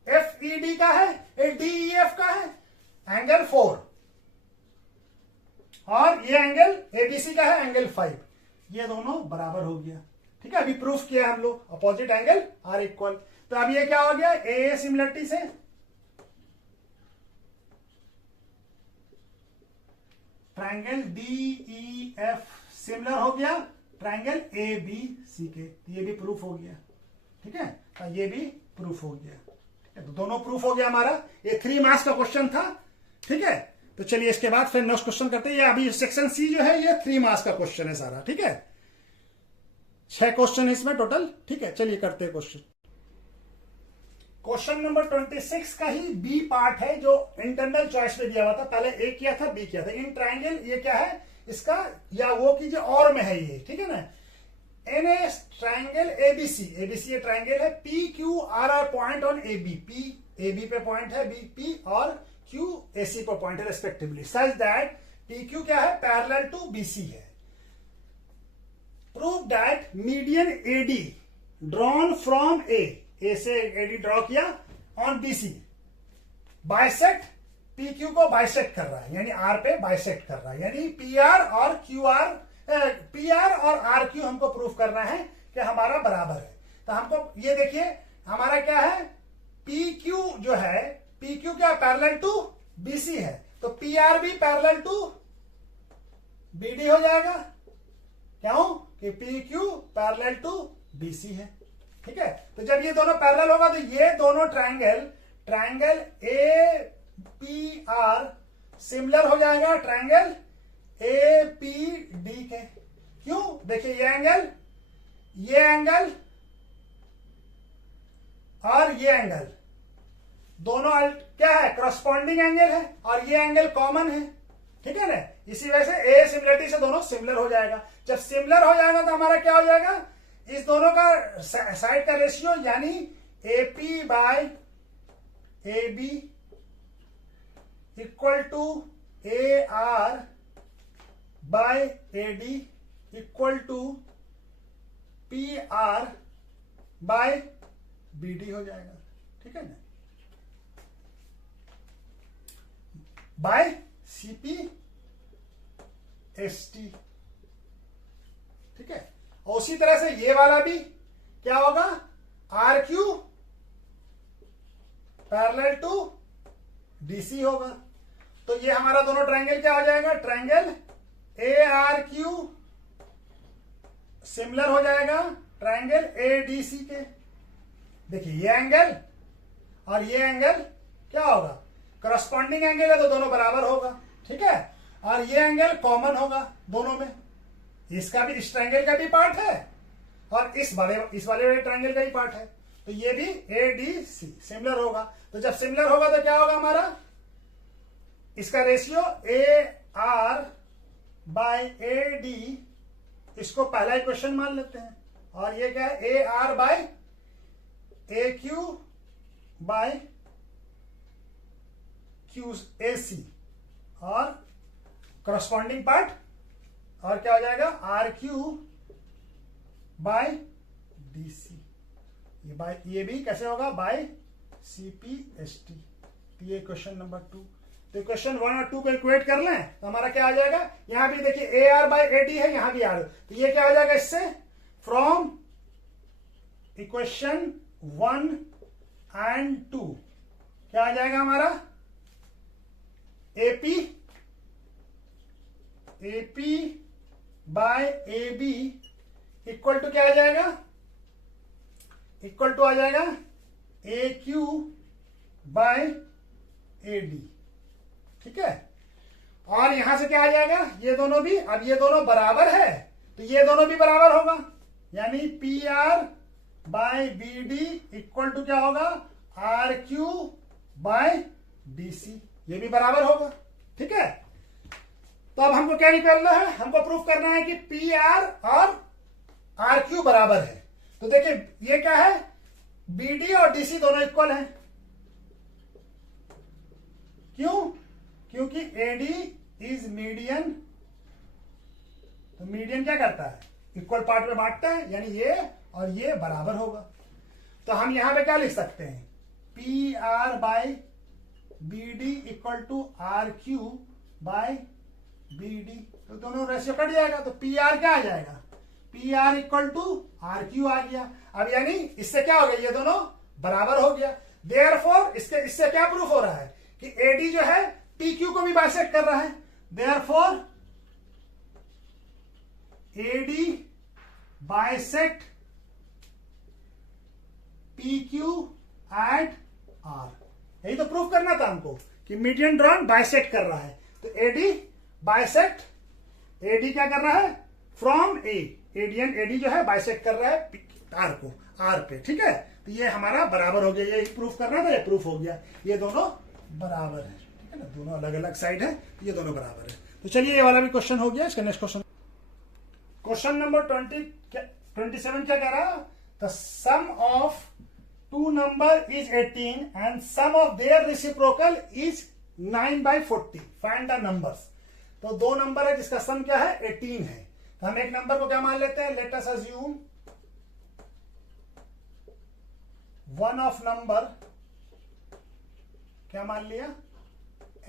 एफ ई डी का है, डी ई एफ का है, एंगल 4, और ये एंगल एबीसी का है, एंगल 5, ये दोनों बराबर हो गया, ठीक है। अभी प्रूफ किया हम लोग, अपोजिट एंगल आर इक्वल। तो अब ये क्या हो गया, ए सिमिलरिटी से triangle D E F similar हो गया ट्रायंगल ए बी सी के, ये भी प्रूफ हो गया, ठीक है, और ये भी प्रूफ हो गया, ठीक है। तो दोनों प्रूफ हो गया हमारा, ये 3 मार्क्स का क्वेश्चन था, ठीक है। तो चलिए इसके बाद फिर नेक्स्ट क्वेश्चन करते हैं, ये अभी सेक्शन सी जो है ये 3 मार्क्स का क्वेश्चन है सारा, ठीक है, 6 क्वेश्चन है इसमें टोटल, ठीक है। चलिए करते हैं क्वेश्चन। क्वेश्चन नंबर 26 का ही बी पार्ट है जो इंटरनल चॉइस में दिया हुआ था, पहले ए किया था, बी किया था। इन ट्रायंगल, ये क्या है इसका, या वो कीजिए और में है ये, ठीक है ना, in a triangle ABC, ABC ये ट्रायंगल है, P Q R are point on A B, P A B पे पॉइंट है, बी पी और क्यू ए सी पे पॉइंट है respectively, such that P Q क्या है, पैरेलल टू बी सी है। Prove that median AD drawn from A से AD draw किया on BC bisect P Q को बाइसेक्ट कर रहा है, यानी आर पे बाइसेक्ट कर रहा है, यानी पी आर और क्यू आर, पी आर और आर क्यू हमको प्रूफ करना है कि हमारा बराबर है। तो हमको ये देखिए हमारा क्या है, पी क्यू जो है, पी क्यू क्या पैरेलल टू बीसी है, तो पी आर भी पैरेलल टू बीडी हो जाएगा, क्यों कि P Q parallel to BC है, ठीक है। तो जब ये दोनों पैरेलल होगा तो ये दोनों triangle A P R similar हो जाएगा ट्रायंगल ए पी डी के, क्यों, देखिए ये एंगल और ये एंगल दोनों क्या है, करस्पॉन्डिंग एंगल है, और ये एंगल कॉमन है, ठीक है ना। इसी वजह से ए सिमिलरिटी से दोनों सिमिलर हो जाएगा। जब सिमिलर हो जाएगा तो हमारा क्या हो जाएगा, इस दोनों का साइड का रेशियो, यानी A P by A B equal to A R by A D equal to P R by B D हो जाएगा, ठीक है ना, बाय सीपी एस टी, ठीक है। और उसी तरह से ये वाला भी क्या होगा, R Q parallel to DC होगा। तो ये हमारा दोनों ट्रायंगल क्या हो जाएगा, triangle A R Q similar हो जाएगा ट्रायंगल ए डी सी के। देखिए ये एंगल और ये एंगल क्या होगा, करस्पॉन्डिंग एंगल है तो दोनों बराबर होगा, ठीक है। और ये एंगल कॉमन होगा दोनों में, इसका भी, इस ट्रायंगल का भी पार्ट है और इस वाले ट्रायंगल का ही पार्ट है, तो ये भी ए डी सी सिमिलर होगा। तो जब सिमिलर होगा तो क्या होगा हमारा, इसका ratio A R by A D, इसको पहला इक्वेशन मान लेते हैं, और ये क्या है, A R by A Q by Q A C, और करस्पॉन्डिंग पार्ट और क्या हो जाएगा, R Q by D C, ये भी कैसे होगा, by C P S T. ये क्वेश्चन नंबर 2। तो क्वेश्चन 1 और 2 को इक्वेट कर लें तो हमारा क्या आ जाएगा, यहां भी देखिए A R by A D है, यहां भी आर, तो ये क्या हो जाएगा, इससे फ्रॉम इक्वेशन 1 एंड 2 क्या आ जाएगा हमारा, AP by A B equal to क्या आ जाएगा, इक्वल टू आ जाएगा A Q by A D, ठीक है। और यहां से क्या आ जाएगा, ये दोनों भी, अब ये दोनों बराबर है तो ये दोनों भी बराबर होगा, यानी P R by B D equal to क्या होगा, R Q by D C, ये भी बराबर होगा, ठीक है। तो अब हमको क्या निकालना है, हमको प्रूफ करना है कि पी आर और आर क्यू बराबर है। तो देखिए ये क्या है, बी डी और डी सी दोनों इक्वल हैं। क्यों, क्योंकि एडी इज मीडियन, तो मीडियन क्या करता है, इक्वल पार्ट में बांटता है, यानी ये और ये बराबर होगा। तो हम यहां पे क्या लिख सकते हैं, P R by B D equal to R Q by B D, तो दोनों रेशियो कट जाएगा, तो पी आर क्या आ जाएगा, P R equal to R Q आ गया। अब यानी इससे क्या हो गया, ये दोनों बराबर हो गया। देयरफॉर इससे क्या प्रूफ हो रहा है कि एडी जो है पी क्यू को भी बाइसेक्ट कर रहा है। Therefore AD bisect P Q at R, यही तो प्रूफ करना था हमको कि मीडियन ड्रॉन बाइसेक्ट कर रहा है। तो एडी बाइसेक्ट, एडी क्या कर रहा है, फ्रॉम ए, एडियन एडी जो है बाइसेक्ट कर रहा है आर को, आर पे, ठीक है। तो ये हमारा बराबर हो गया, ये प्रूफ करना था, ये प्रूफ हो गया, ये दोनों बराबर है, ठीक है ना, दोनों अलग अलग साइड है, ये दोनों बराबर है। तो चलिए ये वाला भी क्वेश्चन हो गया। इसका नेक्स्ट क्वेश्चन, क्वेश्चन नंबर 27 क्या कह रहा, the sum of two number is 18 and sum of their reciprocal is 9/40, find the numbers. तो दो नंबर है जिसका सम क्या है, 18 है। तो हम एक नंबर को क्या मान लेते हैं, let us assume one of number क्या मान लिया,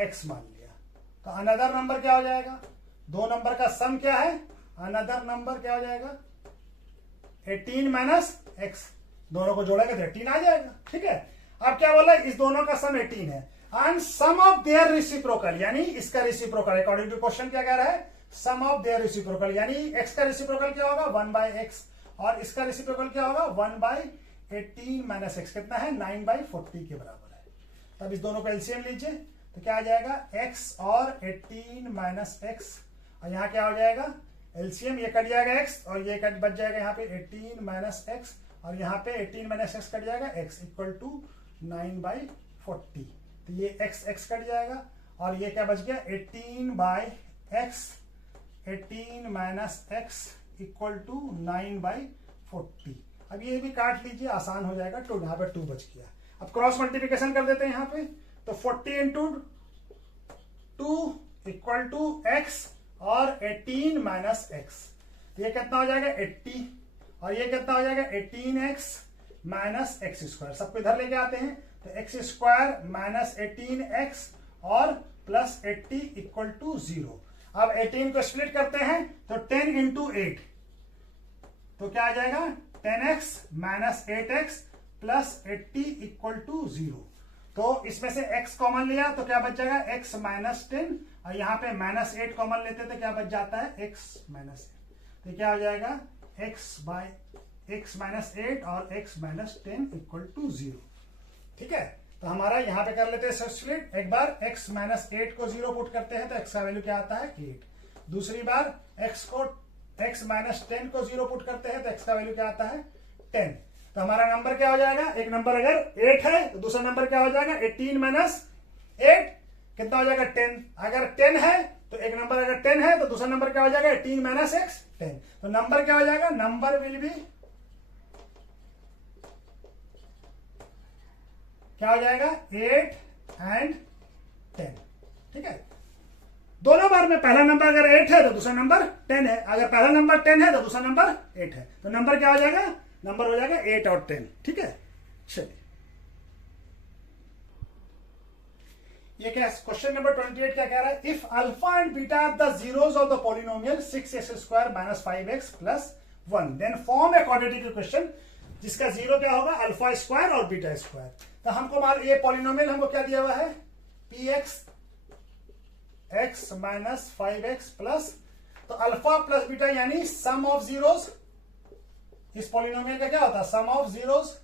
x मान लिया। तो अनदर नंबर क्या हो जाएगा, दो नंबर का सम क्या है, अनदर नंबर क्या हो जाएगा, 18 माइनस x, दोनों को जोड़ेगा तो 18 आ जाएगा, ठीक है। अब क्या बोला, इस दोनों का सम 18 है and sum of their reciprocal, यानी इसका रेसिप्रोकल अकॉर्डिंग टू क्वेश्चन क्या कह रहा है, सम ऑफ देयर रेसिप्रोकल, यानी x का रेसिप्रोकल क्या होगा 1/x और इसका रेसिप्रोकल क्या होगा 1/18 माइनस x, कितना है 9/40 के बराबर है। तब इस दोनों का एलसीएम लीजिए तो क्या आ जाएगा, x और 18 माइनस x, और यहाँ क्या हो जाएगा एलसीएम, ये कट जाएगा x और ये कट बच जाएगा यहाँ पे 18 माइनस x, और यहाँ पे 18 माइनस x कट जाएगा, x इक्वल टू 9/40। तो ये x कट जाएगा और ये क्या बच गया 18/x, 18 minus x equal to 9/40। अब ये भी काट लीजिए, आसान हो जाएगा, तो यहाँ पे 2 बच गया। अब क्रॉस मल्टीप्लिकेशन कर देते हैं यहाँ पे, तो 40 इंटू 2 इक्वल टू x और 18 माइनस x, ये कितना हो जाएगा 80, और ये कितना हो जाएगा 18x माइनस एक्स स्क्वायर, सबको इधर लेके आते हैं, तो एक्स स्क्वायर माइनस 18x और प्लस 80 इक्वल टू 0। अब 18 को स्प्लिट करते हैं तो 10 इंटू 8, तो क्या आ जाएगा 10x minus 8x plus 80 equal to 0। तो इसमें से x कॉमन लिया तो क्या बच जाएगा x माइनस 10, और यहाँ पे माइनस 8 कॉमन लेते तो क्या बच जाता है x माइनस 8, तो क्या हो जाएगा x माइनस 8 और x माइनस 10 इक्वल टू 0, ठीक है। तो हमारा यहाँ पे कर लेते हैं सब्स्टिट्यूट, एक बार x माइनस 8 को 0 पुट करते हैं तो x का वैल्यू क्या आता है 8, दूसरी बार x माइनस 10 को 0 पुट करते हैं तो x का वैल्यू क्या आता है 10। तो हमारा नंबर क्या हो जाएगा, एक नंबर अगर 8 है तो दूसरा नंबर क्या हो जाएगा 18 माइनस 8, कितना हो जाएगा 10। अगर 10 है तो एक नंबर अगर 10 है तो दूसरा नंबर क्या हो जाएगा 18 माइनस x 10। तो नंबर क्या हो जाएगा, नंबर विल बी क्या हो जाएगा 8 एंड 10, ठीक है। दोनों बार में पहला नंबर अगर 8 है तो दूसरा नंबर 10 है, अगर पहला नंबर 10 है तो दूसरा नंबर 8 है, तो नंबर क्या हो जाएगा, नंबर हो जाएगा 8 और 10, ठीक है। चलिए ये क्या क्वेश्चन नंबर 28 क्या कह रहा है, if alpha and beta are the zeros of the polynomial 6x square minus 5x plus 1 then form a quadratic equation जिसका जीरो क्या होगा अल्फा स्क्वायर और बीटा स्क्वायर। तो हमको मान ये पॉलिनोमियल हमको क्या दिया हुआ है px x minus 5x plus, तो अल्फा प्लस बीटा यानी सम ऑफ जीरोस इस पॉलिनोमियल का क्या होता है, sum of zeros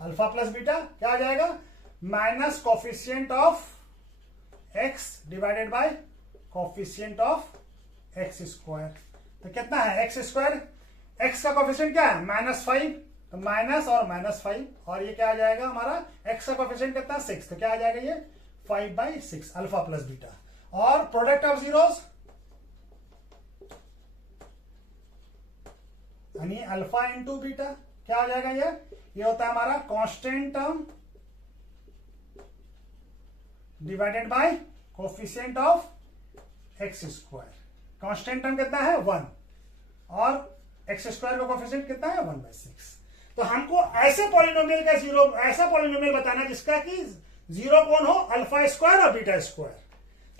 alpha plus beta क्या आ जाएगा, minus coefficient of X divided by coefficient of X square. तो कितना है एक्स स्क्वायर, एक्स का कोफिशिएंट क्या है -5, तो माइनस और -5, और ये क्या आ जाएगा हमारा एक्स का कोफिशिएंट कितना 6, तो क्या आ जाएगा ये 5/6 अल्फा प्लस बीटा। और प्रोडक्ट ऑफ जीरोस यानी अल्फा इंटू बीटा क्या आ जाएगा, ये होता है हमारा constant term divided by coefficient of X square. Constant term कितना है 1 और एक्स स्क्वायर का कोफिशिएंट कितना है 1/6। तो हमको ऐसे पॉलिनोमियल का जीरो, ऐसा पॉलिनोमियल बताना जिसका कि जीरो कौन हो, अल्फा स्क्वायर और बीटा स्क्वायर।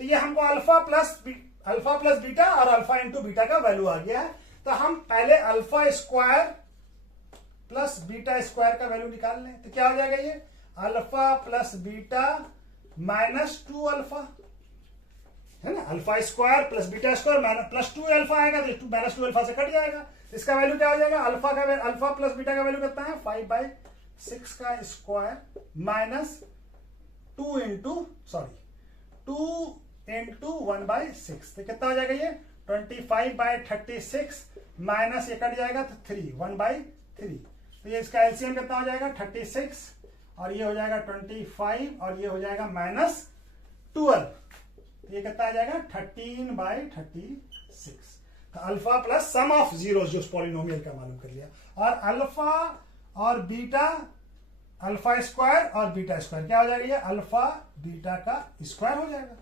तो ये हमको अल्फा प्लस बीटा और अल्फा इंटू बीटा का वैल्यू आ गया है। तो हम पहले alpha square plus beta square का वैल्यू निकाल लें, तो क्या हो जाएगा ये अल्फा प्लस बीटा -2 अल्फा, है ना, alpha square plus beta square +2 alpha आएगा, तो -2 अल्फा से कट जाएगा। इसका वैल्यू क्या हो जाएगा, अल्फा प्लस बीटा का वैल्यू कितना है 5/6 का स्क्वायर -2 इंटू 1/6, तो कितना हो जाएगा ये 25/36 माइनस ये कट जाएगा तो 1/3। तो ये इसका एलसीएम कितना हो जाएगा 36 और ये हो जाएगा 25 और ये हो जाएगा -12, तो ये कितना आ जाएगा 13/36। तो alpha plus sum of zero जो पॉलिनोमियल का मालूम कर लिया। और अल्फा और बीटा, अल्फा स्क्वायर और बीटा स्क्वायर क्या हो जाएगा, ये अल्फा बीटा का स्क्वायर हो जाएगा।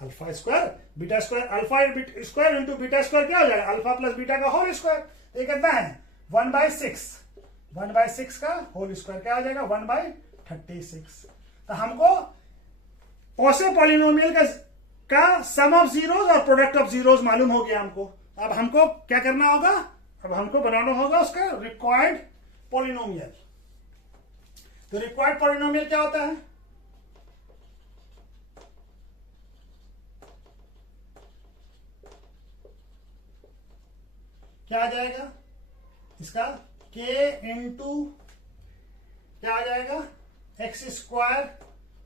Alpha square beta square, alpha square into beta square क्या हो जाएगा अल्फा प्लस बीटा का होल स्क्वायर। ये कितना है 1/6 का होल स्क्वायर क्या हो जाएगा 1/36। तो हमको कौसे पॉलिनोमियल का सम ऑफ जीरोस और प्रोडक्ट ऑफ जीरोस मालूम हो गया हमको। अब हमको क्या करना होगा, अब हमको बनाना होगा उसका रिक्वायर्ड पॉलिनोमियल। तो रिक्वायर्ड पॉलिनोमियल क्या होता है, क्या आ जाएगा इसका k इंटू क्या आ जाएगा X square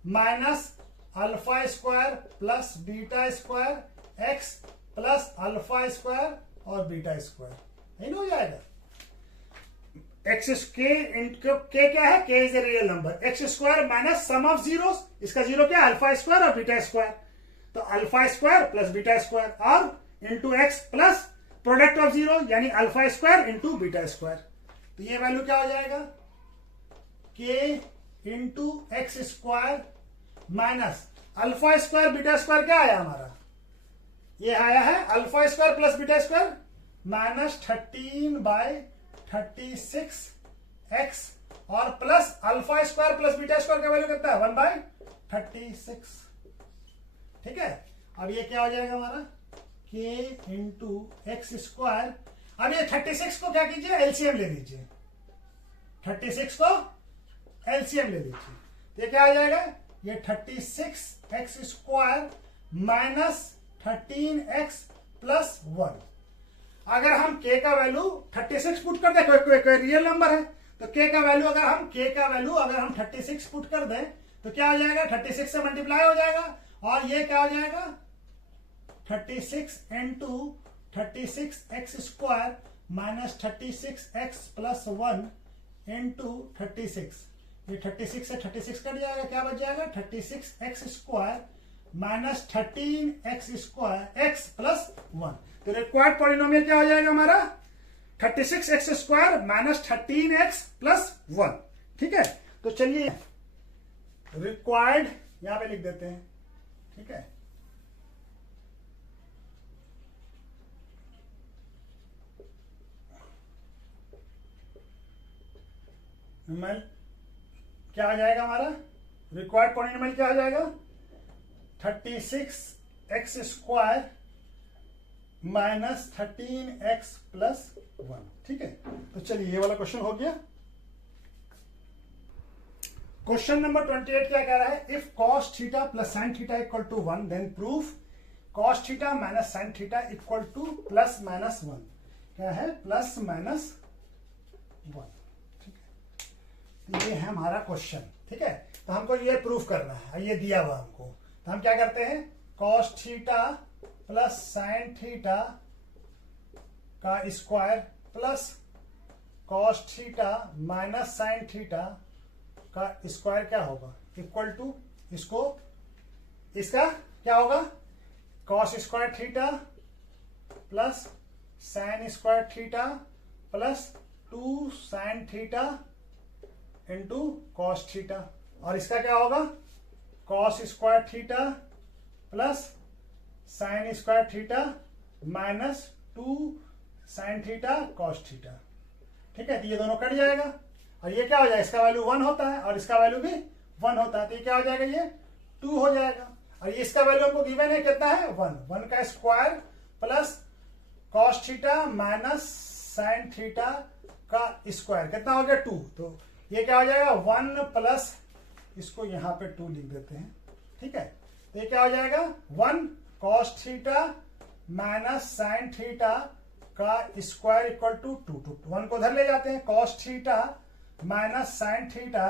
minus alpha square plus beta square X plus alpha square और बीटा स्क्वायर, यही हो जाएगा। एक्स के क्या है, K is a real number, X square minus sum of zeros, इसका जीरो क्या है अल्फा स्क्वायर और बीटा स्क्वायर, तो alpha square plus beta square और into X plus product of zero यानी alpha square into beta square. तो ये value क्या हो जाएगा K into X square minus alpha square beta square क्या आया हमारा, ये आया है alpha square plus beta square -13/36 X और plus alpha square plus beta square का वैल्यू कितना है 1/36। ठीक है, अब ये क्या हो जाएगा हमारा के इंटू एक्स स्क्वायर। अब ये 36 को क्या कीजिए एलसीएम ले लीजिए, 36 को एलसीएम ले लीजिए, तो ये क्या आ जाएगा ये 36x square minus 13x plus 1। अगर हम k का वैल्यू 36 पुट कर दें, कोई रियल नंबर है तो k का वैल्यू अगर हम 36 पुट कर दें तो क्या हो जाएगा 36 से मल्टीप्लाई हो जाएगा और ये क्या हो जाएगा 36 into 36x square minus 36x plus 1 into 36, ये 36 से 36 कट जाएगा, क्या बच जाएगा 36x square minus 13x square x plus 1। तो रिक्वायर्ड पॉलिनोमियल क्या हो जाएगा हमारा 36x square minus 13x plus 1। ठीक है, तो चलिए रिक्वायर्ड यहां पे लिख देते हैं। ठीक है, क्या आ जाएगा हमारा रिक्वायर्ड पॉलिनोमियल क्या आ जाएगा 36x square minus 13x plus 1। ठीक है, तो चलिए ये वाला क्वेश्चन हो गया। क्वेश्चन नंबर 28 क्या कह रहा है, if cos theta plus sin theta equal to 1 then proof cos theta minus sin theta equal to plus minus 1। क्या है प्लस माइनस 1। ठीक है, तो ये है हमारा क्वेश्चन। ठीक है, तो हमको ये प्रूफ करना है, ये दिया हुआ हमको, तो हम क्या करते हैं, cos theta plus sine theta का square plus cos theta minus sine theta का स्क्वायर क्या होगा, इक्वल टू इसका क्या होगा, cos square theta plus sine square theta plus 2 sine theta into cos theta, और इसका क्या होगा, cos square theta plus sine square theta minus 2 sine theta cos theta. ठीक है, तो ये दोनों कट जाएगा और ये क्या हो जाएगा, इसका वैल्यू 1 होता है और इसका वैल्यू भी 1 होता है, तो ये क्या हो जाएगा, ये 2 हो जाएगा। और ये इसका वैल्यू हमको गिवन है कितना है, 1 का square plus cos theta minus sine theta का स्क्वायर कितना हो गया, 2। तो ये क्या हो जाएगा, 1 प्लस, इसको यहां पे 2 लिख देते हैं। ठीक है, तो ये क्या हो जाएगा, 1 cos theta minus sine theta का स्क्वायर इक्वल टू 2। 1 को उधर ले जाते हैं, cos theta minus sine theta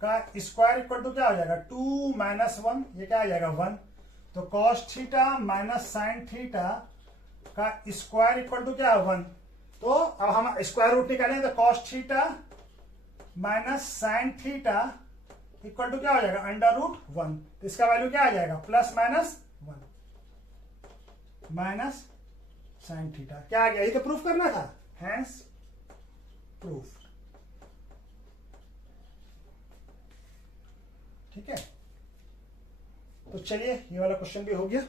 का स्क्वायर इक्वल टू क्या हो जाएगा, 2 माइनस 1, ये क्या आ जाएगा 1। तो cos theta minus sine theta का स्क्वायर इक्वल टू क्या है, 1। तो अब हम स्क्वायर रूट निकालें, तो cos theta minus sine theta equal to क्या हो जाएगा, √1। तो इसका वैल्यू क्या आ जाएगा, plus minus 1 minus sine theta, क्या आ गया, ये तो प्रूफ करना था, हैंस प्रूफ। ठीक है, तो चलिए ये वाला क्वेश्चन भी हो गया।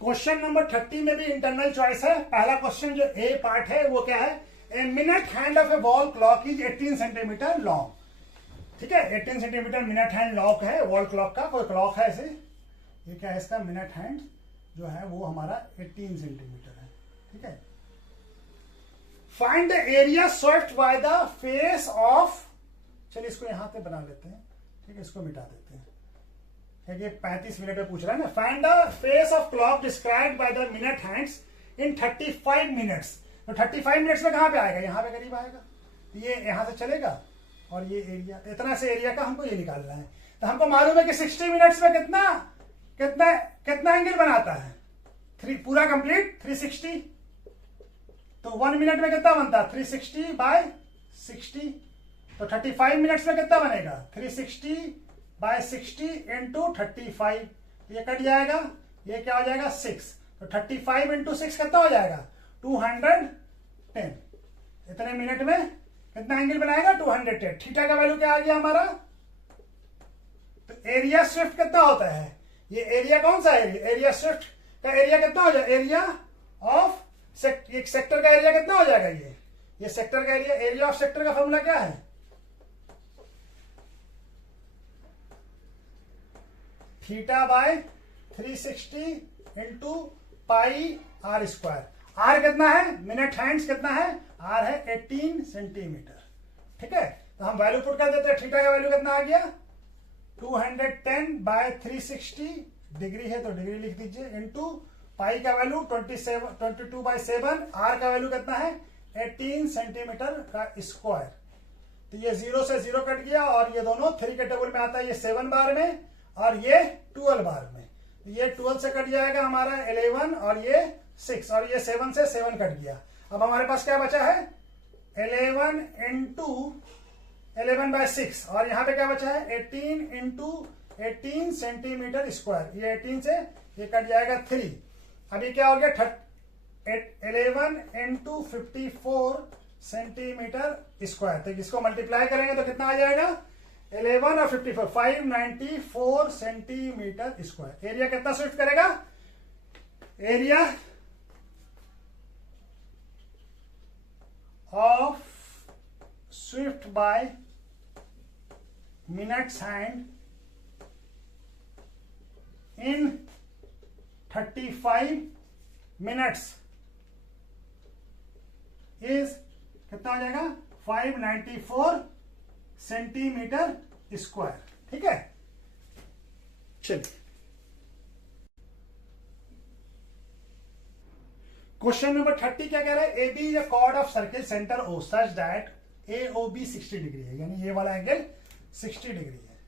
क्वेश्चन नंबर 30 में भी इंटरनल चॉइस है। पहला क्वेश्चन जो ए पार्ट है वो क्या है, a minute hand of A wall clock is 18 centimetre long. ठीक है, 18 सेंटीमीटर मिनट हैंड लॉक है वॉल क्लॉक का, कोई क्लॉक है ऐसे, ये क्या है, इसका मिनट हैंड जो है वो हमारा 18 सेंटीमीटर है। ठीक है, find the area swept by the face of, चलिए इसको यहां पे बना लेते हैं। ठीक है, इसको मिटा देते हैं, क्योंकि 35 मिनट में पूछ रहा है ना। Find the face of clock described by the minute hands in 35 minutes. तो 35 मिनट्स में कहां पे आएगा, यहां पे करीब आएगा, तो ये यहां से चलेगा और ये एरिया, इतना से एरिया का हमको ये निकालना है। तो हमको मालूम है कि 60 मिनट्स में कितना कितना कितना एंगल बनाता है, 3 पूरा कंप्लीट 360। तो 1 मिनट में कितना बनता है, 360 बाय 60। तो 35 मिनट्स में कितना बनेगा, 360 बाय 60 इंटू 35, ये कट जाएगा, ये क्या हो जाएगा 6। तो 35 इंटू 6 कितना हो जाएगा, 210। इतने मिनट में कितना एंगल बनाएगा, 210। थीटा का वैल्यू क्या आ गया हमारा। तो एरिया स्विफ्ट कितना होता है, ये एरिया कौन सा एरिया, एरिया स्विफ्ट का एरिया कितना हो जाएगा, एरिया ऑफ एक सेक्टर का एरिया कितना हो जाएगा, ये सेक्टर का एरिया, एरिया ऑफ सेक्टर का फॉर्मूला क्या है, theta by 360 into pi r square. R कितना है, मिनट हैंड्स कितना है, आर है 18 सेंटीमीटर। ठीक है, तो हम वैल्यू पुट कर देते हैं। थीटा का वैल्यू कितना आ गया, 210 बाय 360, डिग्री है तो डिग्री लिख दीजिए, इंटू पाई का वैल्यू 22/7, आर का वैल्यू कितना है 18 सेंटीमीटर का स्क्वायर। तो ये 0 से 0 कट गया और ये दोनों 3 के टेबल में आता है, ये 7 बार में और ये 12 बार में। तो ये 12 से कट जाएगा हमारा 11 और ये 6, और ये 7 से 7 कट गया। अब हमारे पास क्या बचा है, 11 इंटू 11/6, और यहाँ पे क्या बचा है 18 इंटू 18 सेंटीमीटर स्क्वायर। ये 18 से ये कट जाएगा 3। अभी क्या हो गया 11 इंटू 54 सेंटीमीटर स्क्वायर। तो इसको मल्टीप्लाई करेंगे तो कितना आ जाएगा, 11 और 54, 594 सेंटीमीटर स्क्वायर। एरिया कितना स्विफ्ट करेगा, area of Swift bye minutes hand in 35 minutes is कितना हो जाएगा, 594 सेंटीमीटर स्क्वायर। ठीक है, चलिए क्वेश्चन नंबर 30 क्या कह रहा है, A B is a chord of circle centre O such that A O B 60 degree है, यानी ये वाला एंगल 60 डिग्री है,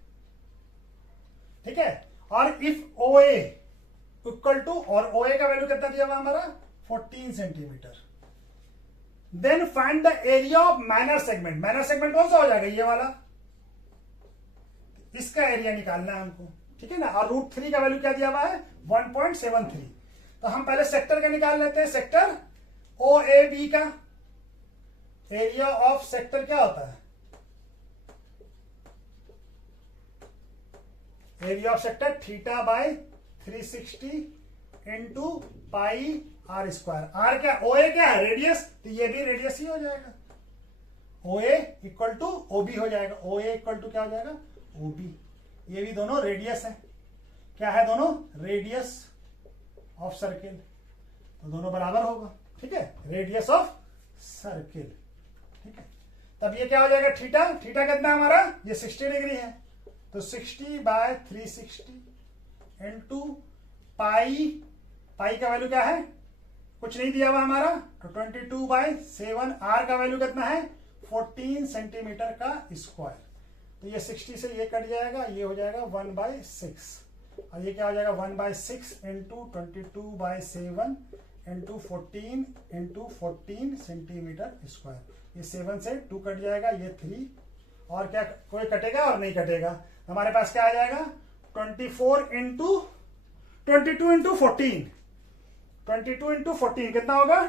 ठीक है। और if O A equal to, और ओ ए का वैल्यू कितना दिया हुआ हमारा 14 centimetre, then find the area of minor segment. Minor segment कौन सा हो जाएगा, ये वाला, इसका एरिया निकालना है हमको, ठीक है ना। और √3 का वैल्यू क्या दिया हुआ है 1.73। तो हम पहले सेक्टर का निकाल लेते हैं। सेक्टर ओ ए बी का एरिया ऑफ सेक्टर क्या होता है, area of sector theta by 360 into pi r square. R क्या, ओ ए क्या है रेडियस, तो ये भी रेडियस ही हो जाएगा। ओ A equal to O B हो जाएगा, ओ ए इक्वल टू क्या हो जाएगा ओ बी। ये भी दोनों रेडियस है, क्या है दोनों रेडियस ऑफ सर्किल, तो दोनों बराबर होगा, ठीक है, रेडियस ऑफ सर्किल, ठीक है। तब ये क्या हो जाएगा थीटा, थीटा कितना हमारा ये 60 डिग्री है, तो 60 बाय 360 इंटू पाई, पाई का वैल्यू क्या है कुछ नहीं दिया हुआ हमारा, तो 22/7। आर का वैल्यू कितना है 14 सेंटीमीटर का स्क्वायर, तो ये 60 से ये कट जाएगा, ये हो जाएगा 1/6, और ये क्या हो जाएगा 1/6 इंटू 22/7 इंटू 14 सेंटीमीटर स्क्वायर। ये 7 से 2 कट जाएगा, ये 3, और क्या कोई कटेगा और नहीं कटेगा, हमारे पास क्या आ जाएगा 22 इंटू 14 कितना होगा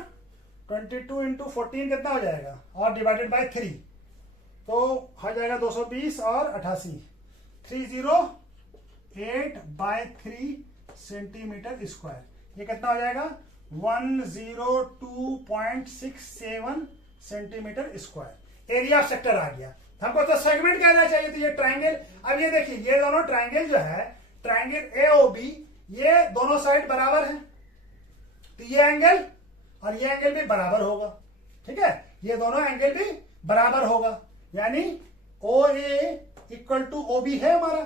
22 इंटू 14 कितना हो जाएगा, और डिवाइडेड बाय 3, तो हो जाएगा 220 और 88, 308/3 सेंटीमीटर स्क्वायर। ये कितना हो जाएगा 102.67 centimetre square. Area of sector आ गया। हमको तो सेगमेंट कहना चाहिए, तो ये ट्राइंगल। अब ये देखिए ये दोनों ट्राइंगल जो है, ट्राइंगल ए ओ बी, ये दोनों साइड बराबर है, तो ये एंगल और ये एंगल भी बराबर होगा, ठीक है, ये दोनों एंगल भी बराबर होगा, यानी O A equal to O B है हमारा,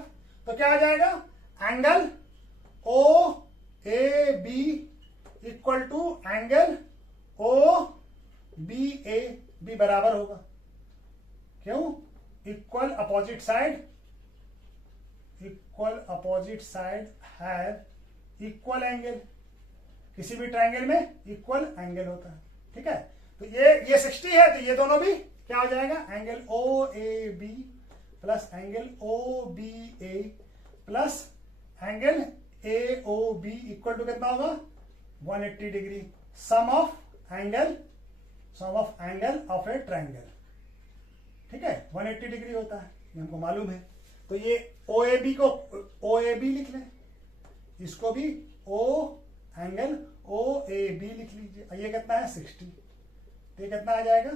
तो क्या आ जाएगा angle O A B equal to angle O B A भी बराबर होगा, क्यों, equal opposite side have equal angle, किसी भी ट्रायंगल में इक्वल एंगल होता है, ठीक है। तो ये 60 है, तो ये दोनों भी क्या हो जाएगा angle O A B plus angle O B A plus angle A O B equal to कितना होगा 180 degree, sum of angle of a triangle, ठीक है, 180 डिग्री होता है, ये हमको मालूम है। तो ये ओ ए बी को ओ ए बी लिख लें, इसको भी एंगल ओ ए बी लिख लीजिए। ये कितना है 60, तो ये कितना आ जाएगा,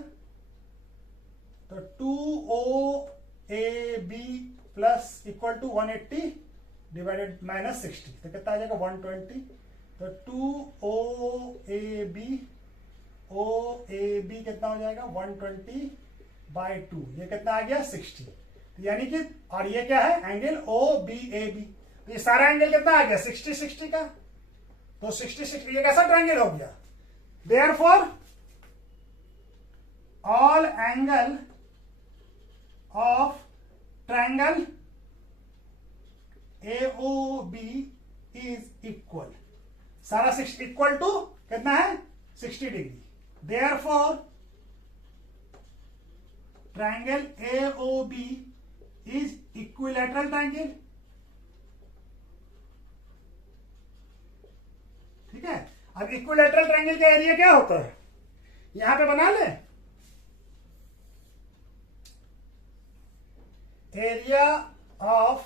तो 2OAB plus equal to 180 divided minus 60, तो कितना आ जाएगा 120, तो 2OAB कितना हो जाएगा 120/2, ये कितना आ गया 60, यानी कि, और ये क्या है एंगल OBAB, तो ये सारा एंगल कितना आ गया 60 का, तो 60 ये कैसा ट्रायंगल हो गया। Therefore all angle of triangle AOB is equal, सारा 6 इक्वल टू कितना है 60 degree. Therefore triangle AOB is equilateral triangle, ठीक है। अब इक्विलैटरल ट्रायंगल का एरिया क्या होता है, यहां पे बना ले, एरिया ऑफ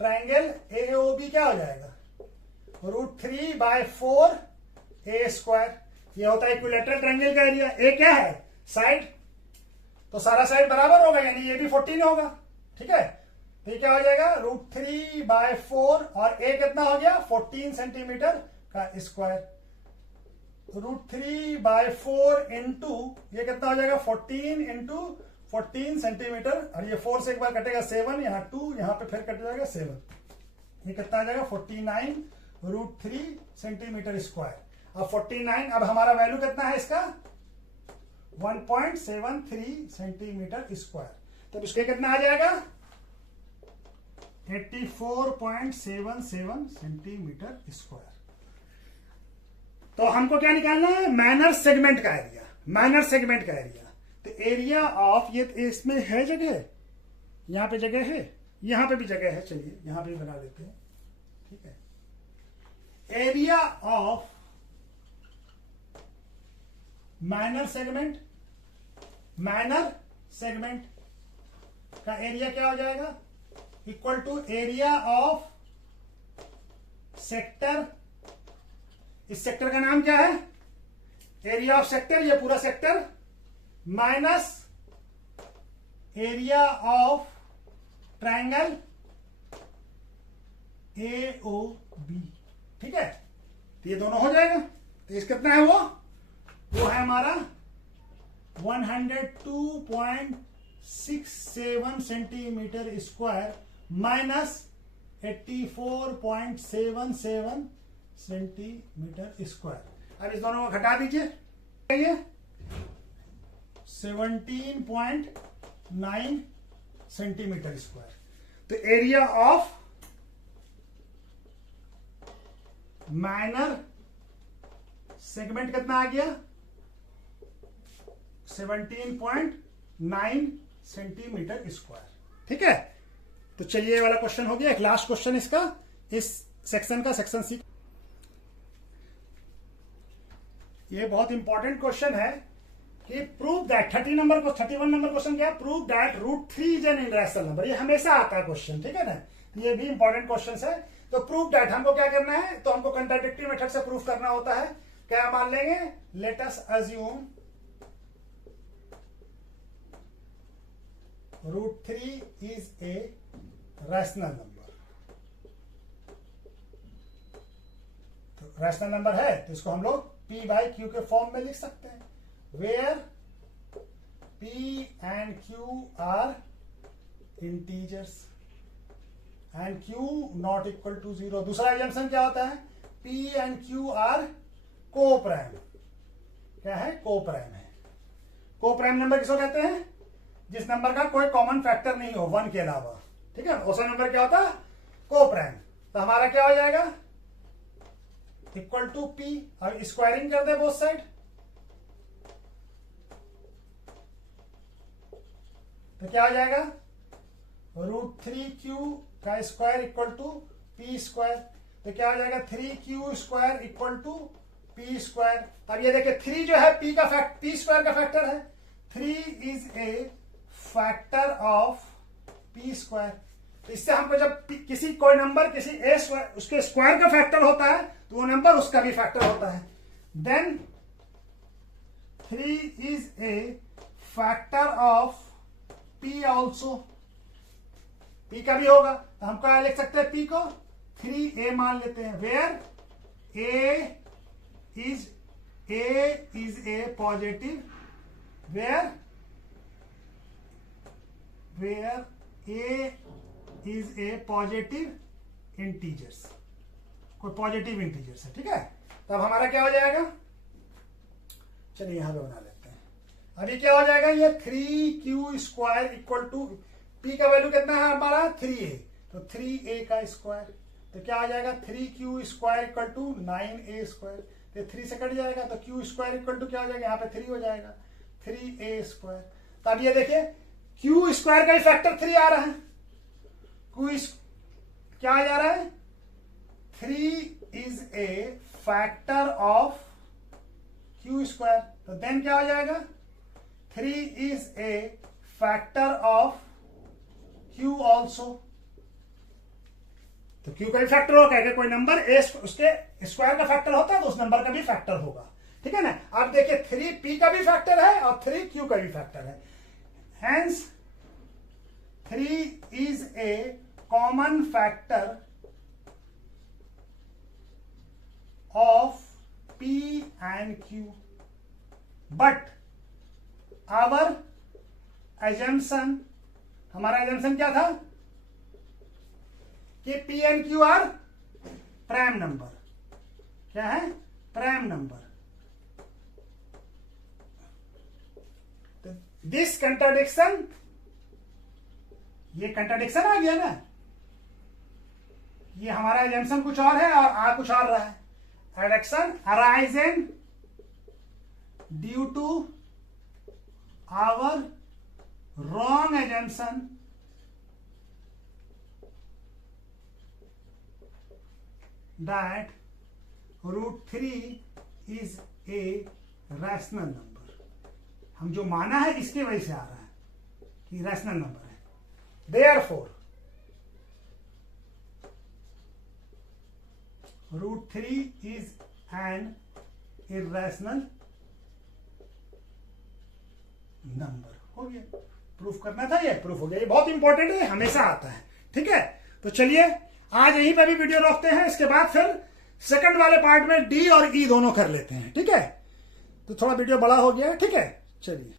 ट्रायंगल AOB क्या हो जाएगा √3/4 A², ये होता है इक्विलैटरल ट्रायंगल का एरिया। ए क्या है साइड, तो सारा साइड बराबर होगा, यानी ये भी 14 होगा, ठीक है। तो ये क्या हो जाएगा √3/4, और ए कितना हो गया 14 सेंटीमीटर का स्क्वायर, √3/4 इंटू ये कितना हो जाएगा 14 इंटू 14 सेंटीमीटर, और ये 4 से एक बार कटेगा 7, यहाँ 2, यहाँ पे फिर कट जाएगा 7, ये कितना आ जाएगा 49 √3 सेंटीमीटर स्क्वायर। अब 49, अब हमारा वैल्यू कितना है इसका 1.73 सेंटीमीटर स्क्वायर। तो इसके कितना आ जाएगा 84.77 सेंटीमीटर स्क्वायर। तो हमको क्या निकालना है माइनर सेगमेंट का एरिया, माइनर सेगमेंट का एरिया। तो एरिया ऑफ ये इसमें है जगह, यहां पे जगह है, यहां पे भी जगह है, चलिए यहां पे भी बना लेते हैं, ठीक है। Area of minor segment, minor segment का एरिया क्या हो जाएगा equal to area of sector. इस सेक्टर का नाम क्या है एरिया ऑफ सेक्टर, ये पूरा sector, minus area of triangle AOB, ठीक है। तो ये दोनों हो जाएगा। तो इस कितना है वो है हमारा 102.67 centimetre square minus 84.77 centimetre square. अब इस दोनों को घटा दीजिए, ये 17.9 सेंटीमीटर स्क्वायर। तो एरिया ऑफ माइनर सेगमेंट कितना आ गया 17.9 सेंटीमीटर स्क्वायर, ठीक है। तो चलिए ये वाला क्वेश्चन हो गया। एक लास्ट क्वेश्चन इसका, इस सेक्शन का, सेक्शन सी। ये बहुत इंपॉर्टेंट क्वेश्चन है कि प्रूव दैट 31 नंबर क्वेश्चन क्या है, prove that √3 is an irrational number. ये हमेशा आता है क्वेश्चन, ठीक है ना। ये भी इंपॉर्टेंट क्वेश्चन है। तो प्रूव दैट हमको क्या करना है, तो हमको कंट्राडिक्टरी मेथड से प्रूफ करना होता है। क्या मान लेंगे, let us assume √3 is a rational number. तो रैशनल नंबर है तो इसको हम लोग P/Q के फॉर्म में लिख सकते हैं, where P and Q are integers and Q not equal to 0। दूसरा एग्जाम्पशन क्या होता है, P and Q are co-prime. क्या है, को-प्राइम है। को-प्राइम नंबर किसको कहते हैं, जिस नंबर का कोई कॉमन फैक्टर नहीं हो 1 के अलावा, ठीक है। उसका नंबर क्या होता है, को-प्राइम। तो हमारा क्या हो जाएगा इक्वल टू P, और स्क्वायरिंग कर दे बोथ साइड, तो क्या हो जाएगा √3Q का square equal to P square. तो क्या हो जाएगा 3Q square equal to P square. अब ये देखिए 3 जो है P स्क्वायर का फैक्टर है, 3 is a factor of P square. तो इससे हमको जब किसी कोई नंबर किसी ए स्क्वायर उसके स्क्वायर का फैक्टर होता है तो वो नंबर उसका भी फैक्टर होता है। Then 3 is a factor of P also, P का भी होगा। तो हम क्या लिख सकते हैं, P को 3A मान लेते हैं, where A is a positive, where A is a positive integers, कोई पॉजिटिव इंटीजर्स है, ठीक है। तब हमारा क्या हो जाएगा, चलिए यहां पे बना लेते हैं। अभी क्या हो जाएगा, ये 3Q square equal to P का वैल्यू कितना है हमारा 3A, तो 3A का स्क्वायर। तो क्या आ जाएगा 3Q square equal to 9A square. तो 3 से कट जाएगा तो Q स्क्वायर इक्वल टू क्या हो जाएगा, यहाँ पे 3 हो जाएगा, 3A स्क्वायर। तो अब ये देखिए Q स्क्वायर का फैक्टर 3 आ रहा है, क्या आ जा रहा है 3 is a factor of Q square. तो देन क्या हो जाएगा 3 is a factor of Q also. तो Q का भी फैक्टर होगा, क्या कोई नंबर ए उसके स्क्वायर का फैक्टर होता है तो उस नंबर का भी फैक्टर होगा, ठीक है ना। आप देखिए 3P का भी फैक्टर है और 3Q का भी फैक्टर है, hence 3 is a common factor of P and Q, but our assumption, हमारा एजम्पशन क्या था कि P and Q are prime number. क्या है, प्राइम नंबर। दिस कंट्राडिक्शन, ये कंट्राडिक्शन आ गया ना, ये हमारा एजम्पशन कुछ और है और आ कुछ और रहा है। Adduction arisen due to our wrong assumption that √3 is a rational number. हम जो माना है इसकी वजह से आ रहा है कि रैशनल नंबर है। Therefore √3 is an irrational number. हो गया, प्रूफ करना था, ये प्रूफ हो गया। ये बहुत इंपॉर्टेंट है, हमेशा आता है। ठीक है, तो चलिए आज यहीं पे भी वीडियो रोकते हैं, इसके बाद फिर सेकंड वाले पार्ट में डी और ई दोनों कर लेते हैं। ठीक है, तो थोड़ा वीडियो बड़ा हो गया है। ठीक है, चलिए।